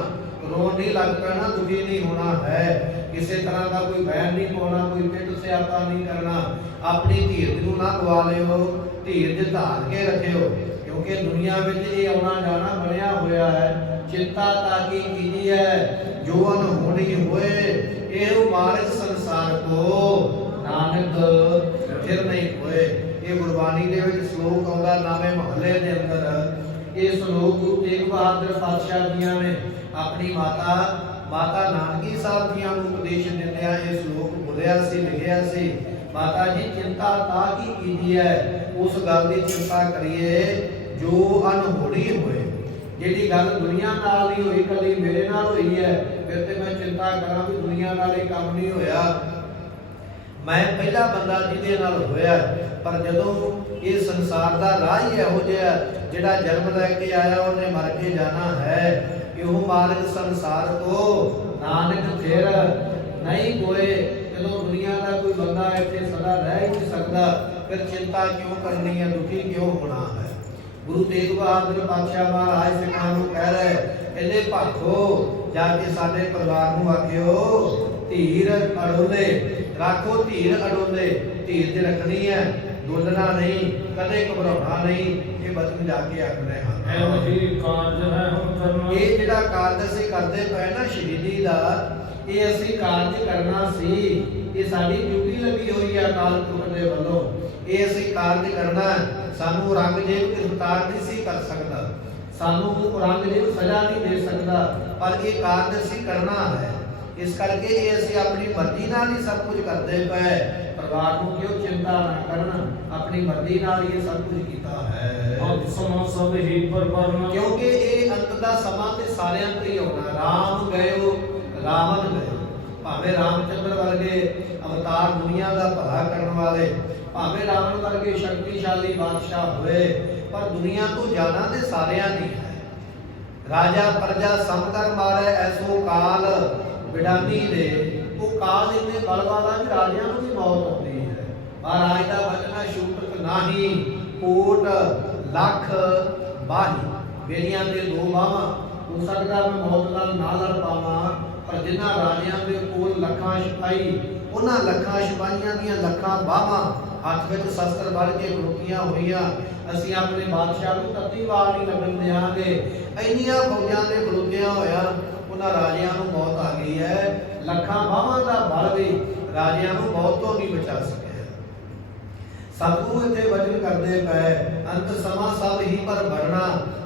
ਰੋਣ ਨਹੀਂ ਲੱਗ ਪੈਣਾ, ਦੁਖੀ ਨਹੀਂ ਹੋਣਾ ਹੈ, ਕਿਸੇ ਤਰ੍ਹਾਂ ਦਾ ਕੋਈ ਵੈਰ ਨਹੀਂ ਪਾਉਣਾ, ਕੋਈ ਪਿੱਟ ਸਿਆਪਾ ਨਹੀਂ ਕਰਨਾ। ਆਪਣੀ ਧੀਰ ਨੂੰ ਨਾ ਗਵਾ ਲਿਓ, ਧੀਰ ਧਾਰ ਕੇ ਰੱਖਿਓ, ਕਿਉਂਕਿ ਦੁਨੀਆ ਵਿੱਚ ਇਹ ਆਉਣਾ ਜਾਣਾ ਬਣਿਆ ਹੋਇਆ ਹੈ। ਚਿੰਤਾ ਤਾਕੀ ਕੀਜੀ ਹੈ, ਜੋ ਅਨਹੋਣੀ ਹੋਏ, ਇਹ ਮਾਰਗ ਸੰਸਾਰ ਕੋ, ਨਾਨਕ ਫਿਰ ਨਹੀਂ ਹੋਏ। ਇਹ ਗੁਰਬਾਣੀ ਦੇ ਵਿੱਚ ਸ਼ਲੋਕ ਆਉਂਦਾ ਨਾਵੇਂ ਮਹੱਲੇ ਦੇ ਅੰਦਰ। ਇਹ ਸ਼ਲੋਕ ਗੁਰੂ ਤੇਗ ਬਹਾਦਰ ਪਾਤਸ਼ਾਹ ਜੀਆਂ ਨੇ ਆਪਣੀ ਮਾਤਾ ਨਾਨਕੀ ਸਾਹਿਬ ਜੀਆਂ ਨੂੰ ਉਪਦੇਸ਼ ਦਿੰਦਿਆਂ ਇਹ ਸ਼ਲੋਕ ਬੋਲਿਆ ਸੀ, ਲਿਖਿਆ ਸੀ। ਮਾਤਾ ਜੀ, ਚਿੰਤਾ ਤਾਂ ਕੀ ਕੀਤੀ ਹੈ, ਉਸ ਗੱਲ ਦੀ ਚਿੰਤਾ ਕਰੀਏ ਜੋ ਅਨਹੋਣੀ ਹੋਏ। ਜਿਹੜੀ ਗੱਲ ਦੁਨੀਆ ਨਾਲ ਨਹੀਂ ਹੋਈ, ਕਦੀ ਮੇਰੇ ਨਾਲ ਹੋਈ ਹੈ, ਫਿਰ ਤੇ ਮੈਂ ਚਿੰਤਾ ਕਰਾਂ ਵੀ ਦੁਨੀਆ ਨਾਲ ਇਹ ਕੰਮ ਨਹੀਂ ਹੋਇਆ, ਮੈਂ ਪਹਿਲਾ ਬੰਦਾ ਜਿਹਦੇ ਨਾਲ ਹੋਇਆ। ਪਰ ਜਦੋਂ ਇਹ ਸੰਸਾਰ ਦਾ ਰਾਹ ਹੀ ਇਹੋ ਜਿਹਾ, ਜਿਹੜਾ ਜਨਮ ਲੈ ਕੇ ਆਇਆ ਉਹਨੇ ਮਰ ਕੇ ਜਾਣਾ ਹੈ, ਇਹੋ ਮਾਰਗ ਸੰਸਾਰ ਕੋ ਨਾਨਕ ਫਿਰ ਨਹੀਂ ਕੋਏ। ਜਦੋਂ ਦੁਨੀਆ ਦਾ ਕੋਈ ਬੰਦਾ ਇੱਥੇ ਸਦਾ ਰਹਿ ਹੀ ਨਹੀਂ ਸਕਦਾ, ਫਿਰ ਚਿੰਤਾ ਕਿਉਂ ਕਰਨੀ ਹੈ, ਦੁਖੀ ਕਿਉਂ ਹੋਣਾ ਹੈ। ਗੁਰੂ ਤੇਗ ਬਹਾਦਰ ਪਾਤਸ਼ਾਹ ਮਹਾਰਾਜ ਸਿੱਖਾਂ ਨੂੰ ਕਹਿ ਰਹੇ, ਇਹਦੇ ਭਾਖੋ ਜਾ ਕੇ ਸਾਡੇ ਪਰਿਵਾਰ ਨੂੰ ਆਖਿਓ ਧੀਰ ਅਡੋਲੇ ਰੱਖੋ, ਧੀਰ ਅਡੋਲੇ, ਧੀਰ ਤੇ ਰੱਖਣੀ ਹੈ, ਡੋਲਣਾ ਨਹੀਂ, ਕਦੇ ਘਬਰਾਉਣਾ ਨਹੀਂ। ਇਹ ਬਚਨ ਜਾ ਕੇ ਆਖਦੇ ਹਨ। ਇਹੀ ਕਾਰਜ ਹੈ ਹੁਣ ਕਰਨਾ। ਇਹ ਜਿਹੜਾ ਕਾਰਜ ਅਸੀਂ ਕਰਦੇ ਪਏ ਨਾ ਸ਼ਹੀਦੀ ਦਾ, ਇਹ ਅਸੀਂ ਕਾਰਜ ਕਰਨਾ ਸੀ। ਇਹ ਸਾਡੀ ਡਿਊਟੀ ਲੱਗੀ ਹੋਈ ਹੈ ਅਕਾਲ ਪੁਰਖ ਦੇ ਵੱਲੋਂ। ਇਹ ਅਸੀਂ ਕਾਰਜ ਕਰਨਾ। ਸਾਨੂੰ ਔਰੰਗਜ਼ੇਬ ਗ੍ਰਿਫਤਾਰ ਨਹੀਂ ਸੀ ਕਰ ਸਕਦਾ, ਸਾਨੂੰ ਔਰੰਗਜ਼ੇਬ ਸਜ਼ਾ ਨਹੀਂ ਦੇ ਸਕਦਾ, ਪਰ ਇਹ ਕਾਰਜ ਅਸੀਂ ਕਰਨਾ ਹੈ। ਇਸ ਕਰਕੇ ਇਹ ਅਸੀਂ ਆਪਣੀ ਮਰਜ਼ੀ ਨਾਲ ਹੀ ਸਭ ਕੁਝ ਕਰਦੇ ਪਏ। ਪਰਿਵਾਰ ਨੂੰ ਕਿਉਂ ਚਿੰਤਾ ਨਾ ਕਰਨ, ਆਪਣੀ ਮਰਜ਼ੀ ਨਾਲ ਹੀ ਇਹ ਸਭ ਕੁਝ ਕੀਤਾ ਹੈ। ਅੰਤ ਸਮਾਂ ਸਭ ਹੀ ਪਰਵਰਨ। ਕਿਉਂਕਿ ਇਹ ਅੰਤ ਦਾ ਸਮਾਂ ਤੇ ਸਾਰਿਆਂ ਤੋਂ ਹੀ ਆਉਣਾ। ਰਾਮ ਗਇਓ ਰਾਵਣ ਗਇਓ। ਭਾਵੇਂ ਰਾਮਚੰਦਰ ਵਰਗੇ ਅਵਤਾਰ ਦੁਨੀਆ ਦਾ ਭਲਾ ਕਰਨ ਵਾਲੇ, ਭਾਵੇਂ ਰਾਵਣ ਵਰਗੇ ਸ਼ਕਤੀਸ਼ਾਲੀ ਬਾਦਸ਼ਾਹ ਹੋਏ, ਪਰ ਦੁਨੀਆ ਤੋਂ ਜਾਣਾ ਤੇ ਸਾਰਿਆਂ ਦੀ ਹੈ। ਰਾਜਾ ਪ੍ਰਜਾ ਸਮਕਰ ਮਾਰੇ ਐਸੋ ਕਾਲ ਵਿਡਾਨੀ ਦੇ। ਉਹ ਕਾਲ ਇੰਨੇ ਬਲ ਵਾਲਾ ਕਿ ਰਾਜਿਆਂ ਨੂੰ ਵੀ ਮੌਤ ਆਉਂਦੀ ਹੈ। ਮਹਾਰਾਜ ਦਾ ਬਚਨਾ ਛੂਟਕ ਨਾਹੀ, ਕੋਟ ਲੱਖ ਬਾਹੀ। ਮੇਰੀਆਂ ਦੇ ਦੋ ਬਾਹਾਂ, ਹੋ ਸਕਦਾ ਮੈਂ ਮੌਤ ਨਾਲ ਨਾ ਲੜ ਪਾਵਾਂ, ਪਰ ਜਿਨ੍ਹਾਂ ਰਾਜਿਆਂ ਦੇ ਕੋਲ ਲੱਖਾਂ ਸਿਪਾਹੀ, ਉਹਨਾਂ ਲੱਖਾਂ ਸਿਪਾਹੀਆਂ ਦੀਆਂ ਲੱਖਾਂ ਬਾਹਾਂ ਹੱਥ ਵਿੱਚ ਸ਼ਸਤਰ ਫੜ ਕੇ ਖੜੋਤੀਆਂ ਹੋਈਆਂ, ਅਸੀਂ ਆਪਣੇ ਬਾਦਸ਼ਾਹ ਨੂੰ ਤੱਤੀ ਵਾਰ ਨਹੀਂ ਲੱਗਣ ਦਿਆਂਗੇ। ਇੰਨੀਆਂ ਫੌਜਾਂ ਦੇ ਖੜੋਤਿਆਂ ਹੋਇਆ ਉਹਨਾਂ ਰਾਜਿਆਂ ਨੂੰ ਮੌਤ ਆ ਗਈ ਹੈ। ਲੱਖਾਂ ਬਾਹਾਂ ਦਾ ਬਲ ਵੀ ਰਾਜਿਆਂ ਨੂੰ ਮੌਤ ਤੋਂ ਨਹੀਂ ਬਚਾ ਸਕਿਆ। ਸਤਿਗੁਰੂ ਇੱਥੇ ਵਚਨ ਕਰਦੇ ਪਏ, ਅੰਤ ਸਮਾਂ ਸਭ ਹੀ ਪਰ ਵਰਨਾ।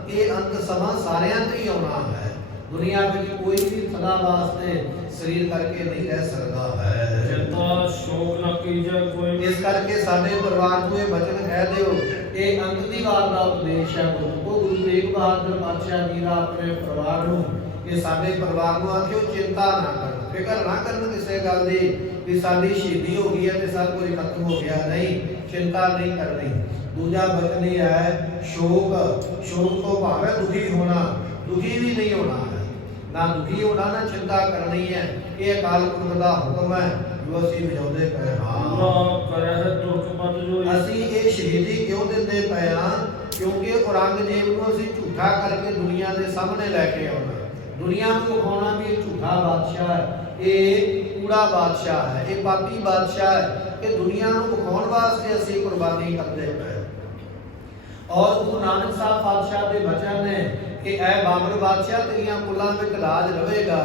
ਇਹ ਅੰਤ ਸਮਾਂ ਸਾਰਿਆਂ ਤੇ ਹੀ ਆਉਣਾ ਹੈ। ਦੁਨੀਆ ਵਿੱਚ ਕੋਈ ਵੀ ਸਦਾ ਵਾਸਤੇ ਸਰੀਰ ਕਰਕੇ ਨਹੀਂ ਰਹਿ ਸਕਦਾ ਹੈ। ਚਿੰਤਾ ਸ਼ੋਕ ਨਾ ਕੀਜੈ ਕੋਈ। ਇਸ ਕਰਕੇ ਸਾਡੇ ਪਰਿਵਾਰ ਨੂੰ ਇਹ ਵਚਨ ਕਹਿ ਦਿਓ, ਇਹ ਅੰਤ ਦੀ ਵਾਰ ਦਾ ਉਪਦੇਸ਼ ਹੈ। ਗੁਰੂ ਤੇਗ ਬਹਾਦਰ ਪਾਤਸ਼ਾਹ ਜੀ ਦਾ ਆਪਣੇ ਪਰਿਵਾਰ ਨੂੰ, ਇਹ ਸਾਡੇ ਪਰਿਵਾਰ ਨੂੰ ਆਖਿਓ ਚਿੰਤਾ ਨਾ ਕਰਨ, ਫਿਕਰ ਨਾ ਕਰਨ ਕਿਸੇ ਗੱਲ ਦੀ ਵੀ ਸਾਡੀ ਸ਼ਹੀਦੀ ਹੋ ਗਈ ਹੈ ਤੇ ਸਭ ਕੁਝ ਖਤਮ ਹੋ ਗਿਆ। ਨਹੀਂ, ਚਿੰਤਾ ਨਹੀਂ ਕਰਨੀ। ਦੂਜਾ ਬਚਨ ਇਹ ਹੈ ਸ਼ੋਕ। ਸ਼ੋਕ ਤੋਂ ਭਾਵ ਹੈ ਦੁਖੀ ਹੋਣਾ। ਦੁਖੀ ਵੀ ਨਹੀਂ ਹੋਣਾ ਹੈ, ਨਾ ਦੁਖੀ ਹੋਣਾ ਨਾ ਚਿੰਤਾ ਕਰਨੀ ਹੈ। ਇਹ ਅਕਾਲ ਪੁਰਖ ਦਾ ਹੁਕਮ ਹੈ ਜੋ ਅਸੀਂ ਵਜਾਉਂਦੇ ਪਏ ਹਾਂ। ਅਸੀਂ ਇਹ ਸ਼ਹੀਦੀ ਕਿਉਂ ਦਿੰਦੇ ਪਏ ਹਾਂ? ਕਿਉਂਕਿ ਔਰੰਗਜ਼ੇਬ ਨੂੰ ਅਸੀਂ ਝੂਠਾ ਕਰਕੇ ਦੁਨੀਆ ਦੇ ਸਾਹਮਣੇ ਲੈ ਕੇ ਆਉਣਾ, ਦੁਨੀਆ ਨੂੰ ਵਿਖਾਉਣਾ ਵੀ ਇਹ ਝੂਠਾ ਬਾਦਸ਼ਾਹ ਹੈ, ਇਹ ਕੂੜਾ ਬਾਦਸ਼ਾਹ ਹੈ, ਇਹ ਪਾਪੀ ਬਾਦਸ਼ਾਹ ਹੈ। ਇਹ ਦੁਨੀਆ ਨੂੰ ਵਿਖਾਉਣ ਵਾਸਤੇ ਅਸੀਂ ਕੁਰਬਾਨੀ ਕਰਦੇ ਪਏ। ਔਰ ਗੁਰੂ ਨਾਨਕ ਸਾਹਿਬ ਪਾਤਸ਼ਾਹ ਦੇ ਬਚਨ ਨੇ ਕਿ ਐ ਬਾਬਰ ਬਾਦਸ਼ਾਹ ਤੇਰੀਆਂ ਕੁਲਾਂ ਵਿੱਚ ਰਾਜ ਰਹੇਗਾ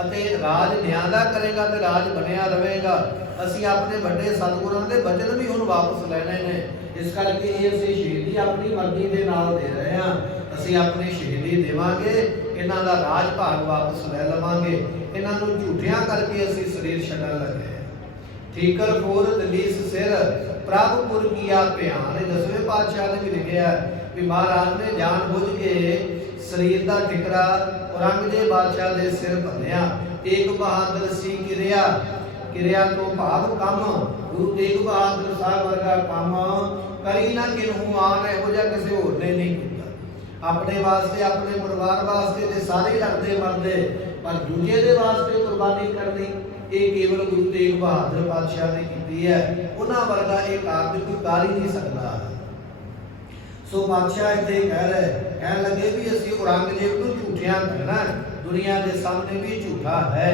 ਅਤੇ ਰਾਜ ਨਿਆਂ ਦਾ ਕਰੇਗਾ ਤੇ ਰਾਜ ਬਣਿਆ ਰਹੇਗਾ। ਅਸੀਂ ਆਪਣੇ ਵੱਡੇ ਸਤਿਗੁਰਾਂ ਦੇ ਬਚਨ ਵੀ ਹੁਣ ਵਾਪਸ ਲੈਣੇ ਨੇ। ਇਸ ਕਰਕੇ ਇਹ ਅਸੀਂ ਸ਼ਹੀਦੀ ਆਪਣੀ ਮਰਜ਼ੀ ਦੇ ਨਾਲ ਦੇ ਰਹੇ ਹਾਂ। ਅਸੀਂ ਆਪਣੀ ਸ਼ਹੀਦੀ ਦੇਵਾਂਗੇ, ਇਹਨਾਂ ਦਾ ਰਾਜ ਭਾਗ ਵਾਪਸ ਲੈ ਲਵਾਂਗੇ। ਇਹਨਾਂ ਨੂੰ ਝੂਠਿਆਂ ਕਰਕੇ ਅਸੀਂ ਸਰੀਰ ਛੱਡਣ ਲੱਗੇ। ਠੀਕਰ ਫੋਰ ਦਲੀਸ ਸਿਰ ਪ੍ਰਭ ਪੁਰ ਕੀਆ ਧਿਆਨ। 10ਵੇਂ ਪਾਤਸ਼ਾਹ ਨੇ ਵੀ ਲਿਖਿਆ ਵੀ ਮਹਾਰਾਜ ਨੇ ਜਾਣ ਬੁੱਝ ਕੇ ਸਰੀਰ ਦਾ ਠਿਕਰਾ ਔਰੰਗਜ਼ੇਬ ਬਾਦਸ਼ਾਹ ਦੇ ਸਿਰ ਭੰਨਿਆ। ਤੇਗ ਬਹਾਦਰ ਸੀ ਕਿਰਿਆ, ਕਿਰਿਆ ਤੋਂ ਭਾਵ ਕੰਮ। ਗੁਰੂ ਤੇਗ ਬਹਾਦਰ ਸਾਹਿਬ ਵਰਗਾ ਕੰਮ ਕਰੀ ਨਾ ਕਿਨਹੂ ਆਨ, ਇਹੋ ਜਿਹਾ ਕਿਸੇ ਹੋਰ ਨੇ ਨਹੀਂ ਕੀਤਾ। ਆਪਣੇ ਵਾਸਤੇ, ਆਪਣੇ ਪਰਿਵਾਰ ਵਾਸਤੇ ਤੇ ਸਾਰੇ ਲੜਦੇ ਮਰਦੇ, ਪਰ ਦੂਜੇ ਦੇ ਵਾਸਤੇ ਕੁਰਬਾਨੀ ਕਰਨੀ ਇਹ ਕੇਵਲ ਗੁਰੂ ਤੇਗ ਬਹਾਦਰ ਪਾਤਸ਼ਾਹ ਨੇ ਕੀਤੀ ਹੈ। ਉਹਨਾਂ ਵਰਗਾ ਇਹ ਕਾਰਜ ਕੋਈ ਕਰ ਹੀ ਨਹੀਂ ਸਕਦਾ। ਸੋ ਪਾਤਸ਼ਾਹ ਇੱਥੇ ਕਹਿਣ ਲੱਗੇ ਵੀ ਅਸੀਂ ਔਰੰਗਜ਼ੇਬ ਨੂੰ ਝੂਠਿਆਂ ਕਹਿਣਾ, ਦੁਨੀਆ ਦੇ ਸਾਹਮਣੇ ਵੀ ਝੂਠਾ ਹੈ,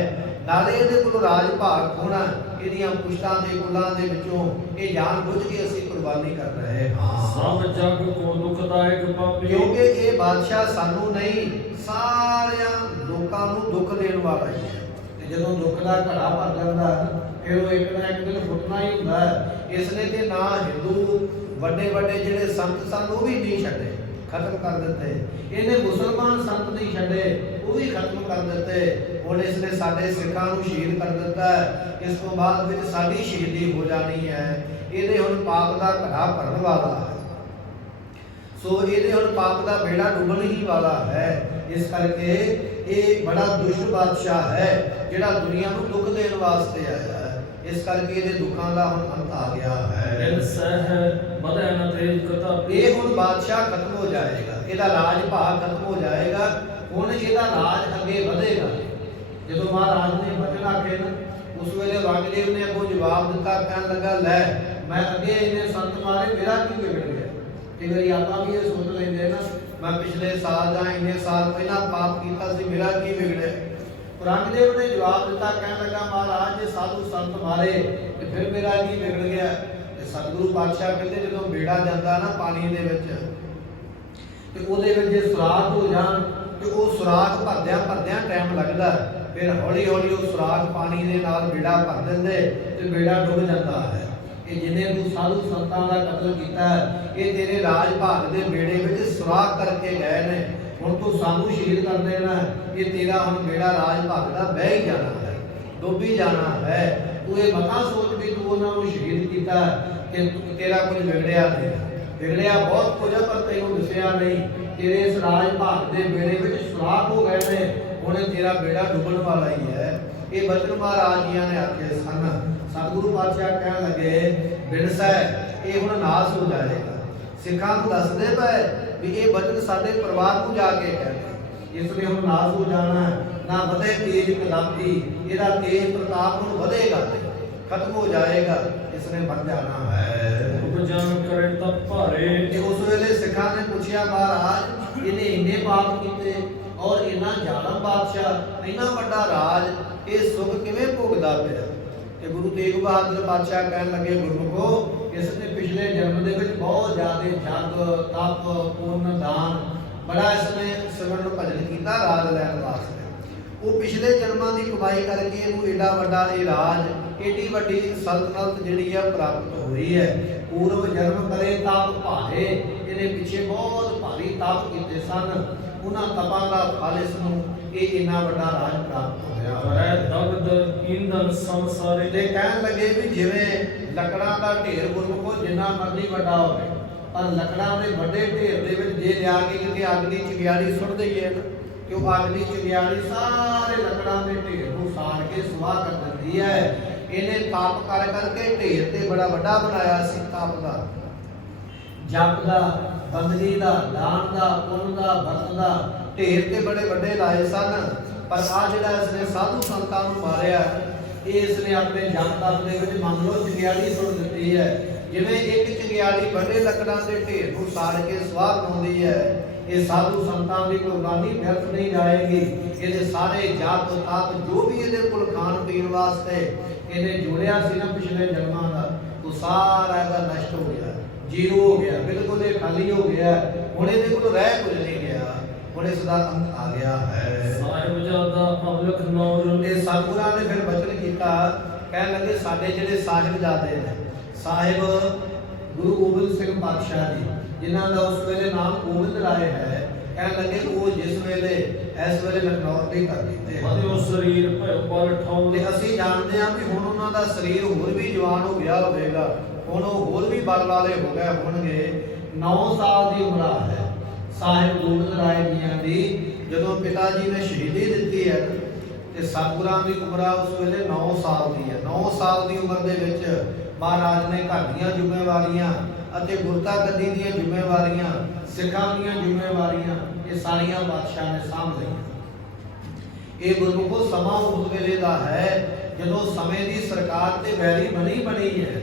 ਨਾਲੇ ਇਹਦੇ ਕੋਲ ਰਾਜ ਭਾਗ ਹੋਣਾ, ਇਹਦੀਆਂ ਪੁਸ਼ਤਾਂ ਦੇ ਕੁਲਾਂ ਦੇ ਵਿੱਚੋਂ ਇਹ ਜਾਣ ਬੁੱਝ ਕੇ ਅਸੀਂ ਕੁਰਬਾਨੀ ਕਰ ਰਹੇ ਹਾਂ। ਸਭ ਜਗ ਕੋ ਦੁਖਦਾਇਕ ਪਾਪੀ। ਕਿਉਂਕਿ ਇਹ ਬਾਦਸ਼ਾਹ ਸਾਨੂੰ ਨਹੀਂ, ਸਾਰਿਆਂ ਲੋਕਾਂ ਨੂੰ ਦੁੱਖ ਦੇਣ ਵਾਲਾ ਹੀ ਹੈ। ਤੇ ਜਦੋਂ ਦੁੱਖ ਦਾ ਘੜਾ ਭਰ ਜਾਂਦਾ ਫਿਰ ਉਹ ਇੱਕ ਨਾ ਇੱਕ ਦਿਨ ਫੁੱਟਣਾ ਹੀ ਹੁੰਦਾ ਹੈ। ਇਸ ਨੇ ਤੇ ਨਾ ਹਿੰਦੂ ਵੱਡੇ ਵੱਡੇ ਜਿਹੜੇ ਸੰਤ ਸਨ ਉਹ ਵੀ ਨਹੀਂ ਛੱਡੇ, ਖਤਮ ਕਰ ਦਿੱਤੇ। ਇਹਨੇ ਮੁਸਲਮਾਨ ਸੰਤ ਨਹੀਂ ਛੱਡੇ, ਉਹ ਵੀ ਖਤਮ ਕਰ ਦਿੱਤੇ। ਹੁਣ ਇਸ ਨੇ ਸਾਡੇ ਸਿੱਖਾਂ ਨੂੰ ਸ਼ਹੀਦ ਕਰ ਦਿੱਤਾ ਹੈ। ਇਸ ਤੋਂ ਬਾਅਦ ਵਿੱਚ ਸਾਡੀ ਸ਼ਹੀਦੀ ਹੋ ਜਾਣੀ ਹੈ। ਇਹਦੇ ਹੁਣ ਪਾਪ ਦਾ ਘੜਾ ਭਰਨ ਵਾਲਾ ਹੈ। ਸੋ ਇਹਦੇ ਹੁਣ ਪਾਪ ਦਾ ਬੇੜਾ ਡੁੱਬਣ ਹੀ ਵਾਲਾ ਹੈ। ਇਸ ਕਰਕੇ ਇਹ ਬੜਾ ਦੁਸ਼ਟ ਬਾਦਸ਼ਾਹ ਹੈ ਜਿਹੜਾ ਦੁਨੀਆ ਨੂੰ ਦੁੱਖ ਦੇਣ ਵਾਸਤੇ ਆਇਆ ਹੈ। ਇਸ ਕਰਕੇ ਇਹਦੇ ਦੁੱਖਾਂ ਦਾ ਹੁਣ ਅੰਤ ਆ ਗਿਆ ਹੈ। ਇਹ ਹੁਣ ਬਾਦਸ਼ਾਹ ਖਤਮ ਹੋ ਜਾਏਗਾ, ਇਹਦਾ ਰਾਜ ਭਾਗ ਖਤਮ ਹੋ ਜਾਏਗਾ। ਹੁਣ ਇਹਦਾ ਰਾਜ ਅੱਗੇ ਵਧੇਗਾ। ਜਦੋਂ ਮਹਾਰਾਜ ਨੇ ਬਚਨ ਆਖੇ ਨਾ, ਉਸ ਵੇਲੇ ਔਰੰਗਜ਼ੇਬ ਨੇ ਅੱਗੋਂ ਜਵਾਬ ਦਿੱਤਾ, ਕਹਿਣ ਲੱਗਾ, ਲੈ ਮੈਂ ਅੱਗੇ ਇੰਨੇ ਸੰਤ ਮਾਰੇ, ਮੇਰਾ ਕੀ ਵਿਗੜ ਗਿਆ। ਕਈ ਵਾਰੀ ਆਪਾਂ ਵੀ ਇਹ ਸੋਚ ਲੈਂਦੇ ਨਾ, ਮੈਂ ਪਿਛਲੇ ਸਾਲ ਜਾਂ ਇੰਨੇ ਸਾਲ ਪਹਿਲਾਂ ਪਾਪ ਕੀਤਾ ਸੀ, ਮੇਰਾ ਕੀ ਵਿਗੜਿਆ। ਔਰੰਗਜ਼ੇਬ ਨੇ ਜਵਾਬ ਦਿੱਤਾ, ਕਹਿਣ ਲੱਗਾ, ਮਹਾਰਾਜ ਜੇ ਸਾਧੂ ਸੰਤ ਮਾਰੇ ਤੇ ਫਿਰ ਮੇਰਾ ਕੀ ਵਿਗੜ ਗਿਆ। ਤੇ ਸਤਿਗੁਰੂ ਪਾਤਸ਼ਾਹ ਕਹਿੰਦੇ, ਜਦੋਂ ਬੇੜਾ ਜਾਂਦਾ ਨਾ ਪਾਣੀ ਦੇ ਵਿੱਚ ਤੇ ਉਹਦੇ ਵਿੱਚ ਜੇ ਸੁਰਾਖ ਹੋ ਜਾਣ ਤੇ ਉਹ ਸੁਰਾਖ ਭਰਦਿਆਂ ਭਰਦਿਆਂ ਟਾਈਮ ਲੱਗਦਾ, ਫਿਰ ਹੌਲੀ ਹੌਲੀ ਉਹ ਸੁਰਾਖ ਪਾਣੀ ਦੇ ਨਾਲ ਬੇੜਾ ਭਰ ਦਿੰਦੇ ਤੇ ਬੇੜਾ ਡੁੱਬ ਜਾਂਦਾ ਹੈ। ਇਹ ਜਿੰਨੇ ਤੂੰ ਸਾਧੂ ਸੰਤਾਂ ਦਾ ਕਤਲ ਕੀਤਾ, ਇਹ ਤੇਰੇ ਰਾਜ ਭਾਗ ਦੇ ਬੇੜੇ ਵਿੱਚ ਸੁਰਾਖ ਕਰਕੇ ਗਏ ਨੇ। ਹੁਣ ਤੂੰ ਸਾਨੂੰ ਸ਼ਹੀਦ ਕਰ ਦੇਣਾ, ਇਹ ਤੇਰਾ ਹੁਣ ਬੇੜਾ ਰਾਜ ਭਾਗ ਦਾ ਬਹਿ ਹੀ ਜਾਣਾ ਹੈ, ਡੁੱਬ ਹੀ ਜਾਣਾ ਹੈ। ਤੂੰ ਇਹ ਮਤਾ ਸੋਚ ਵੀ ਤੂੰ ਉਹਨਾਂ ਨੂੰ ਸ਼ਹੀਦ ਕੀਤਾ ਕਿ ਤੇਰਾ ਕੁਝ ਵਿਗੜਿਆ ਨਹੀਂ। ਵਿਗੜਿਆ ਬਹੁਤ ਕੁਝ, ਪਰ ਤੈਨੂੰ ਦੱਸਿਆ ਨਹੀਂ। ਤੇਰੇ ਇਸ ਰਾਜ ਭਾਗ ਦੇ ਬੇੜੇ ਵਿੱਚ ਸੁਰਾਖ ਹੋ ਗਏ ਨੇ, ਹੁਣ ਤੇਰਾ ਬੇੜਾ ਡੁੱਬਣ ਵਾਲਾ ਹੀ ਹੈ। ਇਹ ਬਚਨ ਮਹਾਰਾਜ ਜੀਆਂ ਨੇ ਆਖੇ ਸਨ। ਸਤਿਗੁਰੂ ਪਾਤਸ਼ਾਹ ਕਹਿਣ ਲੱਗੇ, ਬਿਨਸੈ ਇਹ ਹੁਣ ਨਾਸ ਹੋ ਜਾਏਗਾ। ਸਿੱਖਾਂ ਨੂੰ ਦੱਸਦੇ ਪਏ ਵੀ ਇਹ ਬਚਨ ਸਾਡੇ ਪਰਿਵਾਰ ਨੂੰ ਜਾ ਕੇ ਕਹਿੰਦੇ, ਇਸ ਲਈ ਹੁਣ ਨਾਸ ਹੋ ਜਾਣਾ। ਨਾ ਵਧੇ ਤੇਜ ਕਦਾਪੀ, ਇਹਦਾ ਤੇਜ ਪ੍ਰਤਾਪ ਹੁਣ ਵਧੇਗਾ ਨਹੀਂ, ਖਤਮ ਹੋ ਜਾਏਗਾ, ਇਸਨੇ ਮਰ ਜਾਣਾ ਹੈ। ਉਪਜਨ ਕਰੇ ਤਾਂ ਭਾਰੇ। ਤੇ ਉਸ ਵੇਲੇ ਸਿੱਖਾਂ ਨੇ ਪੁੱਛਿਆ, ਮਹਾਰਾਜ ਇਹਨੇ ਇੰਨੇ ਪਾਪ ਕੀਤੇ ਔਰ ਇੰਨਾ ਜ਼ਾਲਮ ਬਾਦਸ਼ਾਹ, ਇੰਨਾ ਵੱਡਾ ਰਾਜ, ਇਹ ਸੁਖ ਕਿਵੇਂ ਭੋਗਦਾ ਪਿਆ। ਤੇ ਗੁਰੂ ਤੇਗ ਬਹਾਦਰ ਪਾਤਸ਼ਾਹ ਕਹਿਣ ਲੱਗੇ, ਗੁਰਮੁਖੋ ਇਸ ਨੇ ਪਿਛਲੇ ਜਨਮ ਦੇ ਵਿੱਚ ਬਹੁਤ ਜ਼ਿਆਦਾ ਜਗ ਤਪ ਪੁੰਨ ਦਾਨ ਬੜਾ ਇਸਨੇ ਸਿਮਰਨ ਭਜਨ ਕੀਤਾ ਰਾਜ ਲੈਣ ਵਾਸਤੇ। ਉਹ ਪਿਛਲੇ ਜਨਮਾਂ ਦੀ ਕਮਾਈ ਕਰਕੇ ਇਹਨੂੰ ਏਡਾ ਵੱਡਾ ਇਹ ਰਾਜ, ਏਡੀ ਵੱਡੀ ਸਲਤਨਤ ਜਿਹੜੀ ਆ ਪ੍ਰਾਪਤ ਹੋਈ ਹੈ। ਪੂਰਵ ਜਨਮ ਕਰੇ ਤਪ ਭਾਰੇ, ਇਹਨੇ ਪਿੱਛੇ ਬਹੁਤ ਭਾਰੀ ਤਪ ਕੀਤੇ ਸਨ, ਉਹਨਾਂ ਤਪਾਂ ਦਾ ਫਲ ਇਸ ਨੂੰ ਇਹ ਇੰਨਾ ਵੱਡਾ ਰਾਜ ਪ੍ਰਾਪਤ ਹੋਇਆ। ਕਰੈ ਦਗਦ ਇੰਦਨ ਸੰਸਾਰੇ। ਤੇ ਕਹਿਣ ਲੱਗੇ ਵੀ ਜਿਵੇਂ ਲੱਕੜਾਂ ਦਾ ਢੇਰ ਗੁਰਮੁਖੋ ਜਿੰਨਾ ਮਰਜ਼ੀ ਵੱਡਾ ਹੋਵੇ, ਪਰ ਲੱਕੜਾਂ ਦੇ ਵੱਡੇ ਢੇਰ ਦੇ ਵਿੱਚ ਜੇ ਲਿਆ ਕੇ ਕਿਤੇ ਅੱਗ ਦੀ ਚਿੰਗਿਆੜੀ ਸੁੱਟ ਦਈਏ ਨਾ, ਕਿ ਉਹ ਅੱਗ ਦੀ ਚਿੰਗਿਆੜੀ ਸਾਰੇ ਲੱਕੜਾਂ ਦੇ ਢੇਰ ਨੂੰ ਸਾੜ ਕੇ ਸੁਆਹ ਕਰ ਦਿੰਦੀ ਹੈ। ਇਹਨੇ ਤਾਪ ਕਰ ਕਰਕੇ ਢੇਰ ਤੇ ਬੜਾ ਵੱਡਾ ਬਣਾਇਆ ਸੀ। ਤਾਪ ਦਾ, ਜਪ ਦਾ, ਬੰਦਗੀ ਦਾ, ਦਾਨ ਦਾ, ਪੁੰਨ ਦਾ, ਵਰਤ ਦਾ ਢੇਰ ਤੇ ਬੜੇ ਵੱਡੇ ਲਾਏ ਸਨ। ਪਰ ਆ ਜਿਹੜਾ ਇਸਨੇ ਸਾਧੂ ਸੰਤਾਂ ਨੂੰ ਮਾਰਿਆ, ਇਹ ਇਸਨੇ ਆਪਣੇ ਜਪ ਤਪ ਦੇ ਵਿੱਚ ਮੰਨ ਲਓ ਚਿੰਗਿਆੜੀ ਸੁੱਟ ਦਿੱਤੀ ਹੈ। ਜਿਵੇਂ ਇੱਕ ਚਿੰਗਿਆੜੀ ਵੱਡੇ ਲੱਕੜਾਂ ਦੇ ਢੇਰ ਨੂੰ ਸਾੜ ਕੇ ਸੁਆਹ ਬਣਾਉਂਦੀ ਹੈ, ਇਹ ਸਾਧੂ ਸੰਤਾਂ ਦੀ ਕੁਰਬਾਨੀ ਵਿਅਰਥ ਨਹੀਂ ਜਾਏਗੀ। ਇਹਦੇ ਸਾਰੇ ਜਪ ਤਪ ਜੋ ਵੀ ਇਹਦੇ ਕੋਲ ਖਾਣ ਪੀਣ ਵਾਸਤੇ ਇਹਨੇ ਜੋੜਿਆ ਸੀ ਨਾ ਪਿਛਲੇ ਜਨਮਾਂ ਦਾ, ਉਹ ਸਾਰਾ ਇਹਦਾ ਨਸ਼ਟ ਹੋ ਗਿਆ, ਜ਼ੀਰੋ ਹੋ ਗਿਆ, ਬਿਲਕੁਲ ਇਹ ਖਾਲੀ ਹੋ ਗਿਆ। ਹੁਣ ਇਹਦੇ ਕੋਲ ਰਹਿ ਕੁਝ ਨਹੀਂ ਗਿਆ, ਹੁਣ ਇਸ ਦਾ ਅੰਤ ਆ ਗਿਆ ਹੈ। ਸਾਹਿਬ ਜਾਦਾ ਅਵਲਖ ਨੌਰ। ਤੇ ਸਤਿਗੁਰਾਂ ਨੇ ਫਿਰ ਬਚਨ ਕੀਤਾ, ਕਹਿਣ ਲੱਗੇ ਸਾਡੇ ਜਿਹੜੇ ਸਾਹਿਬਜ਼ਾਦੇ ਨੇ, ਸਾਹਿਬ ਗੁਰੂ ਗੋਬਿੰਦ ਸਿੰਘ ਪਾਤਸ਼ਾਹ ਜੀ, ਜਿਨ੍ਹਾਂ ਦਾ ਉਸ ਵੇਲੇ ਨਾਮ ਗੋਬਿੰਦ ਰਾਏ ਹੈ, ਕਹਿਣ ਲੱਗੇ ਉਹ ਜਿਸ ਵੇਲੇ ਇਸ ਵੇਲੇ ਲਖਨਊ ਦੇ ਕਰ ਦਿੱਤੇ ਉਹਦੇ ਉਹ ਸਰੀਰ ਭਇ ਬਲ ਠਾਉ। ਤੇ ਅਸੀਂ ਜਾਣਦੇ ਹਾਂ ਵੀ ਹੁਣ ਉਹਨਾਂ ਦਾ ਸਰੀਰ ਹੋਰ ਵੀ ਜਵਾਨ ਹੋ ਗਿਆ ਹੋਵੇਗਾ, ਹੁਣ ਉਹ ਹੋਰ ਵੀ ਬਲ ਵਾਲੇ ਹੋ ਗਏ ਹੋਣਗੇ। 9 ਸਾਲ ਦੀ ਉਮਰ ਹੈ ਸਾਹਿਬ ਗੋਬਿੰਦ ਰਾਏ ਜੀਆਂ ਦੀ। ਜਦੋਂ ਪਿਤਾ ਜੀ ਨੇ ਸ਼ਹੀਦੀ ਦਿੱਤੀ ਹੈ ਤੇ ਸਤਿਗੁਰਾਂ ਦੀ ਉਮਰ ਉਸ ਵੇਲੇ 9 ਸਾਲ ਦੀ ਹੈ। 9 ਸਾਲ ਦੀ ਉਮਰ ਦੇ ਵਿੱਚ ਮਹਾਰਾਜ ਨੇ ਘਰ ਦੀਆਂ ਜ਼ਿੰਮੇਵਾਰੀਆਂ ਅਤੇ ਗੁਰਤਾ ਗੱਦੀ ਦੀਆਂ ਜ਼ਿੰਮੇਵਾਰੀਆਂ, ਸਿੱਖਾਂ ਦੀਆਂ ਜ਼ਿੰਮੇਵਾਰੀਆਂ, ਇਹ ਸਾਰੀਆਂ ਬਾਦਸ਼ਾਹ ਨੇ ਸਾਂਭ ਲਈਆਂ। ਇਹ ਗੁਰਮੁਖੋ ਸਮਾਂ ਉਸ ਵੇਲੇ ਦਾ ਹੈ ਜਦੋਂ ਸਮੇਂ ਦੀ ਸਰਕਾਰ ਤੇ ਵੈਰੀ ਬਣੀ ਹੈ,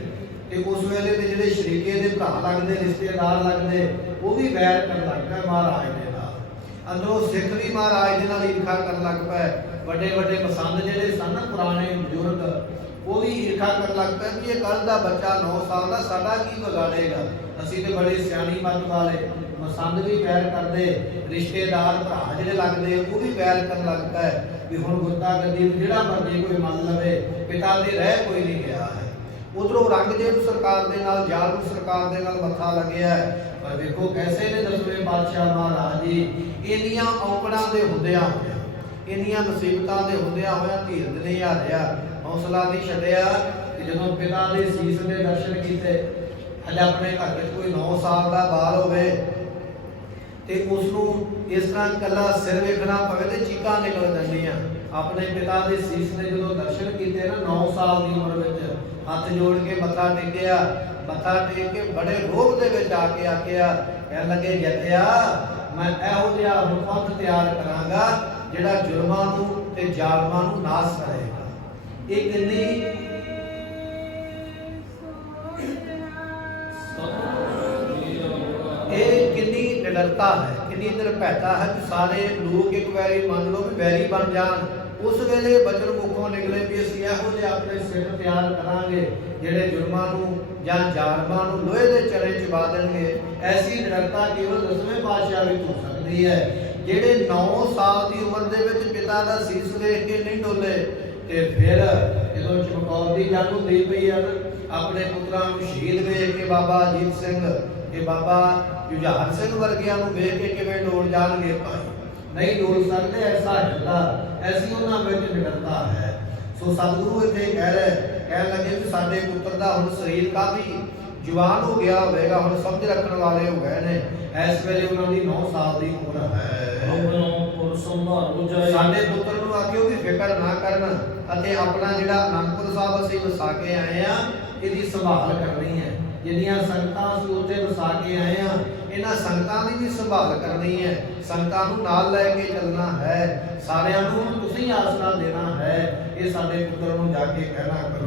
ਤੇ ਉਸ ਵੇਲੇ ਦੇ ਜਿਹੜੇ ਸ਼ਰੀਕੇ ਦੇ ਭਰਾ ਲੱਗਦੇ, ਰਿਸ਼ਤੇਦਾਰ ਲੱਗਦੇ, ਉਹ ਵੀ ਵੈਰ ਕਰਨ ਲੱਗ ਪਏ ਮਹਾਰਾਜ ਦੇ ਨਾਲ। ਅੰਦਰੋਂ ਸਿੱਖ ਵੀ ਮਹਾਰਾਜ ਦੇ ਨਾਲ ਈਰਖਾ ਕਰਨ ਲੱਗ ਪਏ। ਵੱਡੇ ਵੱਡੇ ਪਸੰਦ ਜਿਹੜੇ ਸਨ ਪੁਰਾਣੇ ਬਜ਼ੁਰਗ, ਉਹ ਵੀ ਈਰਖਾ ਕਰਨ ਲੱਗ ਪਏ ਕਿ ਇਹ ਕੱਲ ਦਾ ਬੱਚਾ 9 ਸਾਲ ਦਾ ਸਾਡਾ ਕੀ ਵਿਗਾੜੇਗਾ। ਅਸੀਂ ਤੇ ਬੜੇ ਸਿਆਣੀ ਮੱਤ ਵਾਲੇ, ਪਸੰਦ ਵੀ ਵੈਰ ਕਰਦੇ, ਰਿਸ਼ਤੇਦਾਰ ਭਰਾ ਜਿਹੜੇ ਲੱਗਦੇ ਉਹ ਵੀ ਵੈਰ ਕਰਨ ਲੱਗ ਪਏ ਵੀ ਹੁਣ ਗੁਰਤਾ ਗੱਦੀ ਨੂੰ ਜਿਹੜਾ ਮਰਜ਼ੀ ਕੋਈ ਮੰਨ ਲਵੇ, ਪਿਤਾ ਦੇ ਰਹਿ ਕੋਈ ਨਹੀਂ ਗਿਆ ਹੈ। ਉਧਰੋਂ ਔਰੰਗਜ਼ੇਬ ਸਰਕਾਰ ਦੇ ਨਾਲ, ਜ਼ਾਲਮ ਸਰਕਾਰ ਦੇ ਨਾਲ ਮੱਥਾ ਲੱਗਿਆ। ਪਰ ਵੇਖੋ ਕੈਸੇ ਨੇ ਦਸਵੇਂ ਪਾਤਸ਼ਾਹ ਮਹਾਰਾਜ ਜੀ ਇੰਨੀਆਂ ਔਕੜਾਂ ਦੇ ਹੁੰਦਿਆਂ ਹੋਇਆਂ, ਇੰਨੀਆਂ ਮੁਸੀਬਤਾਂ ਦੇ ਹੁੰਦਿਆਂ ਹੋਇਆਂ ਧੀਰਜ ਨਹੀਂ ਹਾਰਿਆ, ਹੌਸਲਾ ਨਹੀਂ ਛੱਡਿਆ। ਕਿ ਜਦੋਂ ਪਿਤਾ ਦੇ ਸੀਸ ਦੇ ਦਰਸ਼ਨ ਕੀਤੇ, ਅੱਜ ਆਪਣੇ ਘਰ ਵਿੱਚ ਕੋਈ 9 ਸਾਲ ਦਾ ਬਾਲ ਹੋਵੇ ਤੇ ਉਸ ਨੂੰ ਇਸ ਤਰ੍ਹਾਂ ਇਕੱਲਾ ਸਿਰ ਵੇਖਣਾ ਪਵੇ ਤੇ ਚੀਕਾਂ ਨਿਕਲ ਜਾਂਦੀਆਂ। ਆਪਣੇ ਪਿਤਾ ਦੇ ਸੀਸ ਨੇ ਜਦੋਂ ਦਰਸ਼ਨ ਕੀਤੇ ਨਾ 9 ਸਾਲ ਦੀ ਉਮਰ ਵਿੱਚ, ਹੱਥ ਜੋੜ ਕੇ ਮੱਥਾ ਟੇਕਿਆ। ਮੱਥਾ ਟੇਕ ਕੇ ਬੜੇ ਰੋਹ ਦੇ ਵਿੱਚ ਆ ਕੇ ਆਖਿਆ, ਕਹਿਣ ਲੱਗੇ ਜੱਤਿਆ ਮੈਂ ਇਹੋ ਜਿਹਾ ਪੰਥ ਤਿਆਰ ਕਰਾਂਗਾ ਜਿਹੜਾ ਜ਼ੁਲਮਾਂ ਨੂੰ ਤੇ ਜ਼ਾਲਮਾਂ ਨੂੰ ਨਾਸ ਕਰੇਗਾ। ਇਹ ਕਿੰਨੀ ਨਿਡਰਤਾ ਹੈ, ਕਿੰਨੀ ਨਿਰਭੈਤਾ ਹੈ ਕਿ ਸਾਰੇ ਲੋਕ ਇੱਕ ਵਾਰੀ ਮੰਨ ਲਓ ਵੀ ਵੈਰੀ ਬਣ ਜਾਣ। ਉਸ ਵੇਲੇ ਬਚਨ ਮੁਖੋਂ ਨਿਕਲੇ ਵੀ ਅਸੀਂ ਇਹੋ ਜਿਹੇ ਆਪਣੇ ਸਿੱਖ ਤਿਆਰ ਕਰਾਂਗੇ ਜਿਹੜੇ ਜ਼ੁਲਮਾਂ ਨੂੰ ਜਾਂ ਜ਼ਾਲਮਾਂ ਨੂੰ ਲੋਹੇ ਦੇ ਚਲੇ ਚਬਾ ਦੇਣਗੇ। ਐਸੀ ਨਿਡਰਤਾ ਕੇਵਲ 10ਵੇਂ ਪਾਤਸ਼ਾਹ ਵਿੱਚ ਹੋ ਸਕਦੀ ਹੈ, ਜਿਹੜੇ 9 ਸਾਲ ਦੀ ਉਮਰ ਦੇ ਵਿੱਚ ਪਿਤਾ ਦਾ ਸੀਸ ਵੇਖ ਕੇ ਨਹੀਂ ਡੋਲੇ ਤੇ ਫਿਰ ਜਦੋਂ ਚਮਕੌਰ ਦੀ ਜੰਗ ਹੁੰਦੀ ਪਈ ਆ ਆਪਣੇ ਪੁੱਤਰਾਂ ਨੂੰ ਸ਼ਹੀਦ ਵੇਖ ਕੇ ਬਾਬਾ ਅਜੀਤ ਸਿੰਘ ਤੇ ਬਾਬਾ ਜੁਝਾਰ ਸਿੰਘ ਵਰਗਿਆਂ ਨੂੰ ਵੇਖ ਕੇ ਕਿਵੇਂ ਡੋਲ ਜਾਣਗੇ? ਭਾਈ ਨਹੀਂ ਡੋਲ ਸਕਦੇ। ਐਸਾ ਹਿਰਦਾ, ਐਸੀ ਉਹਨਾਂ ਵਿੱਚ ਨਿਡਰਤਾ ਹੈ। ਸੋ ਸਤਿਗੁਰੂ ਇੱਥੇ ਕਹਿਣ ਲੱਗੇ ਕਿ ਸਾਡੇ ਪੁੱਤਰ ਦਾ ਹੁਣ ਸਰੀਰ ਕਾਫੀ ਜਵਾਨ ਹੋ ਗਿਆ ਹੋਵੇਗਾ, ਹੁਣ ਸਮਝ ਰੱਖਣ ਵਾਲੇ ਹੋ ਗਏ ਨੇ। ਇਸ ਵੇਲੇ ਉਹਨਾਂ ਦੀ 9 ਸਾਲ ਦੀ ਉਮਰ ਹੈ। ਸਾਡੇ ਪੁੱਤਰ ਨੂੰ ਆਖਿਓ ਵੀ ਫਿਕਰ ਨਾ ਕਰਨ ਅਤੇ ਆਪਣਾ ਜਿਹੜਾ ਅਨੰਦਪੁਰ ਸਾਹਿਬ ਅਸੀਂ ਵਸਾ ਕੇ ਆਏ ਆ ਇਹਦੀ ਸੰਭਾਲ ਕਰਨੀ ਹੈ। ਜਿਹੜੀਆਂ ਸੰਗਤਾਂ ਅਸੀਂ ਉੱਥੇ ਵਸਾ ਕੇ ਆਏ ਆ ਇਹਨਾਂ ਸੰਗਤਾਂ ਦੀ ਵੀ ਸੰਭਾਲ ਕਰਨੀ ਹੈ, ਸੰਗਤਾਂ ਨੂੰ ਨਾਲ ਲੈ ਕੇ ਚੱਲਣਾ ਹੈ, ਸਾਰਿਆਂ ਨੂੰ ਤੁਸੀਂ ਆਸਰਾ ਦੇਣਾ ਹੈ। ਇਹ ਸਾਡੇ ਪੁੱਤਰ ਨੂੰ ਜਾ ਕੇ ਕਹਿਣਾ ਕਰੋ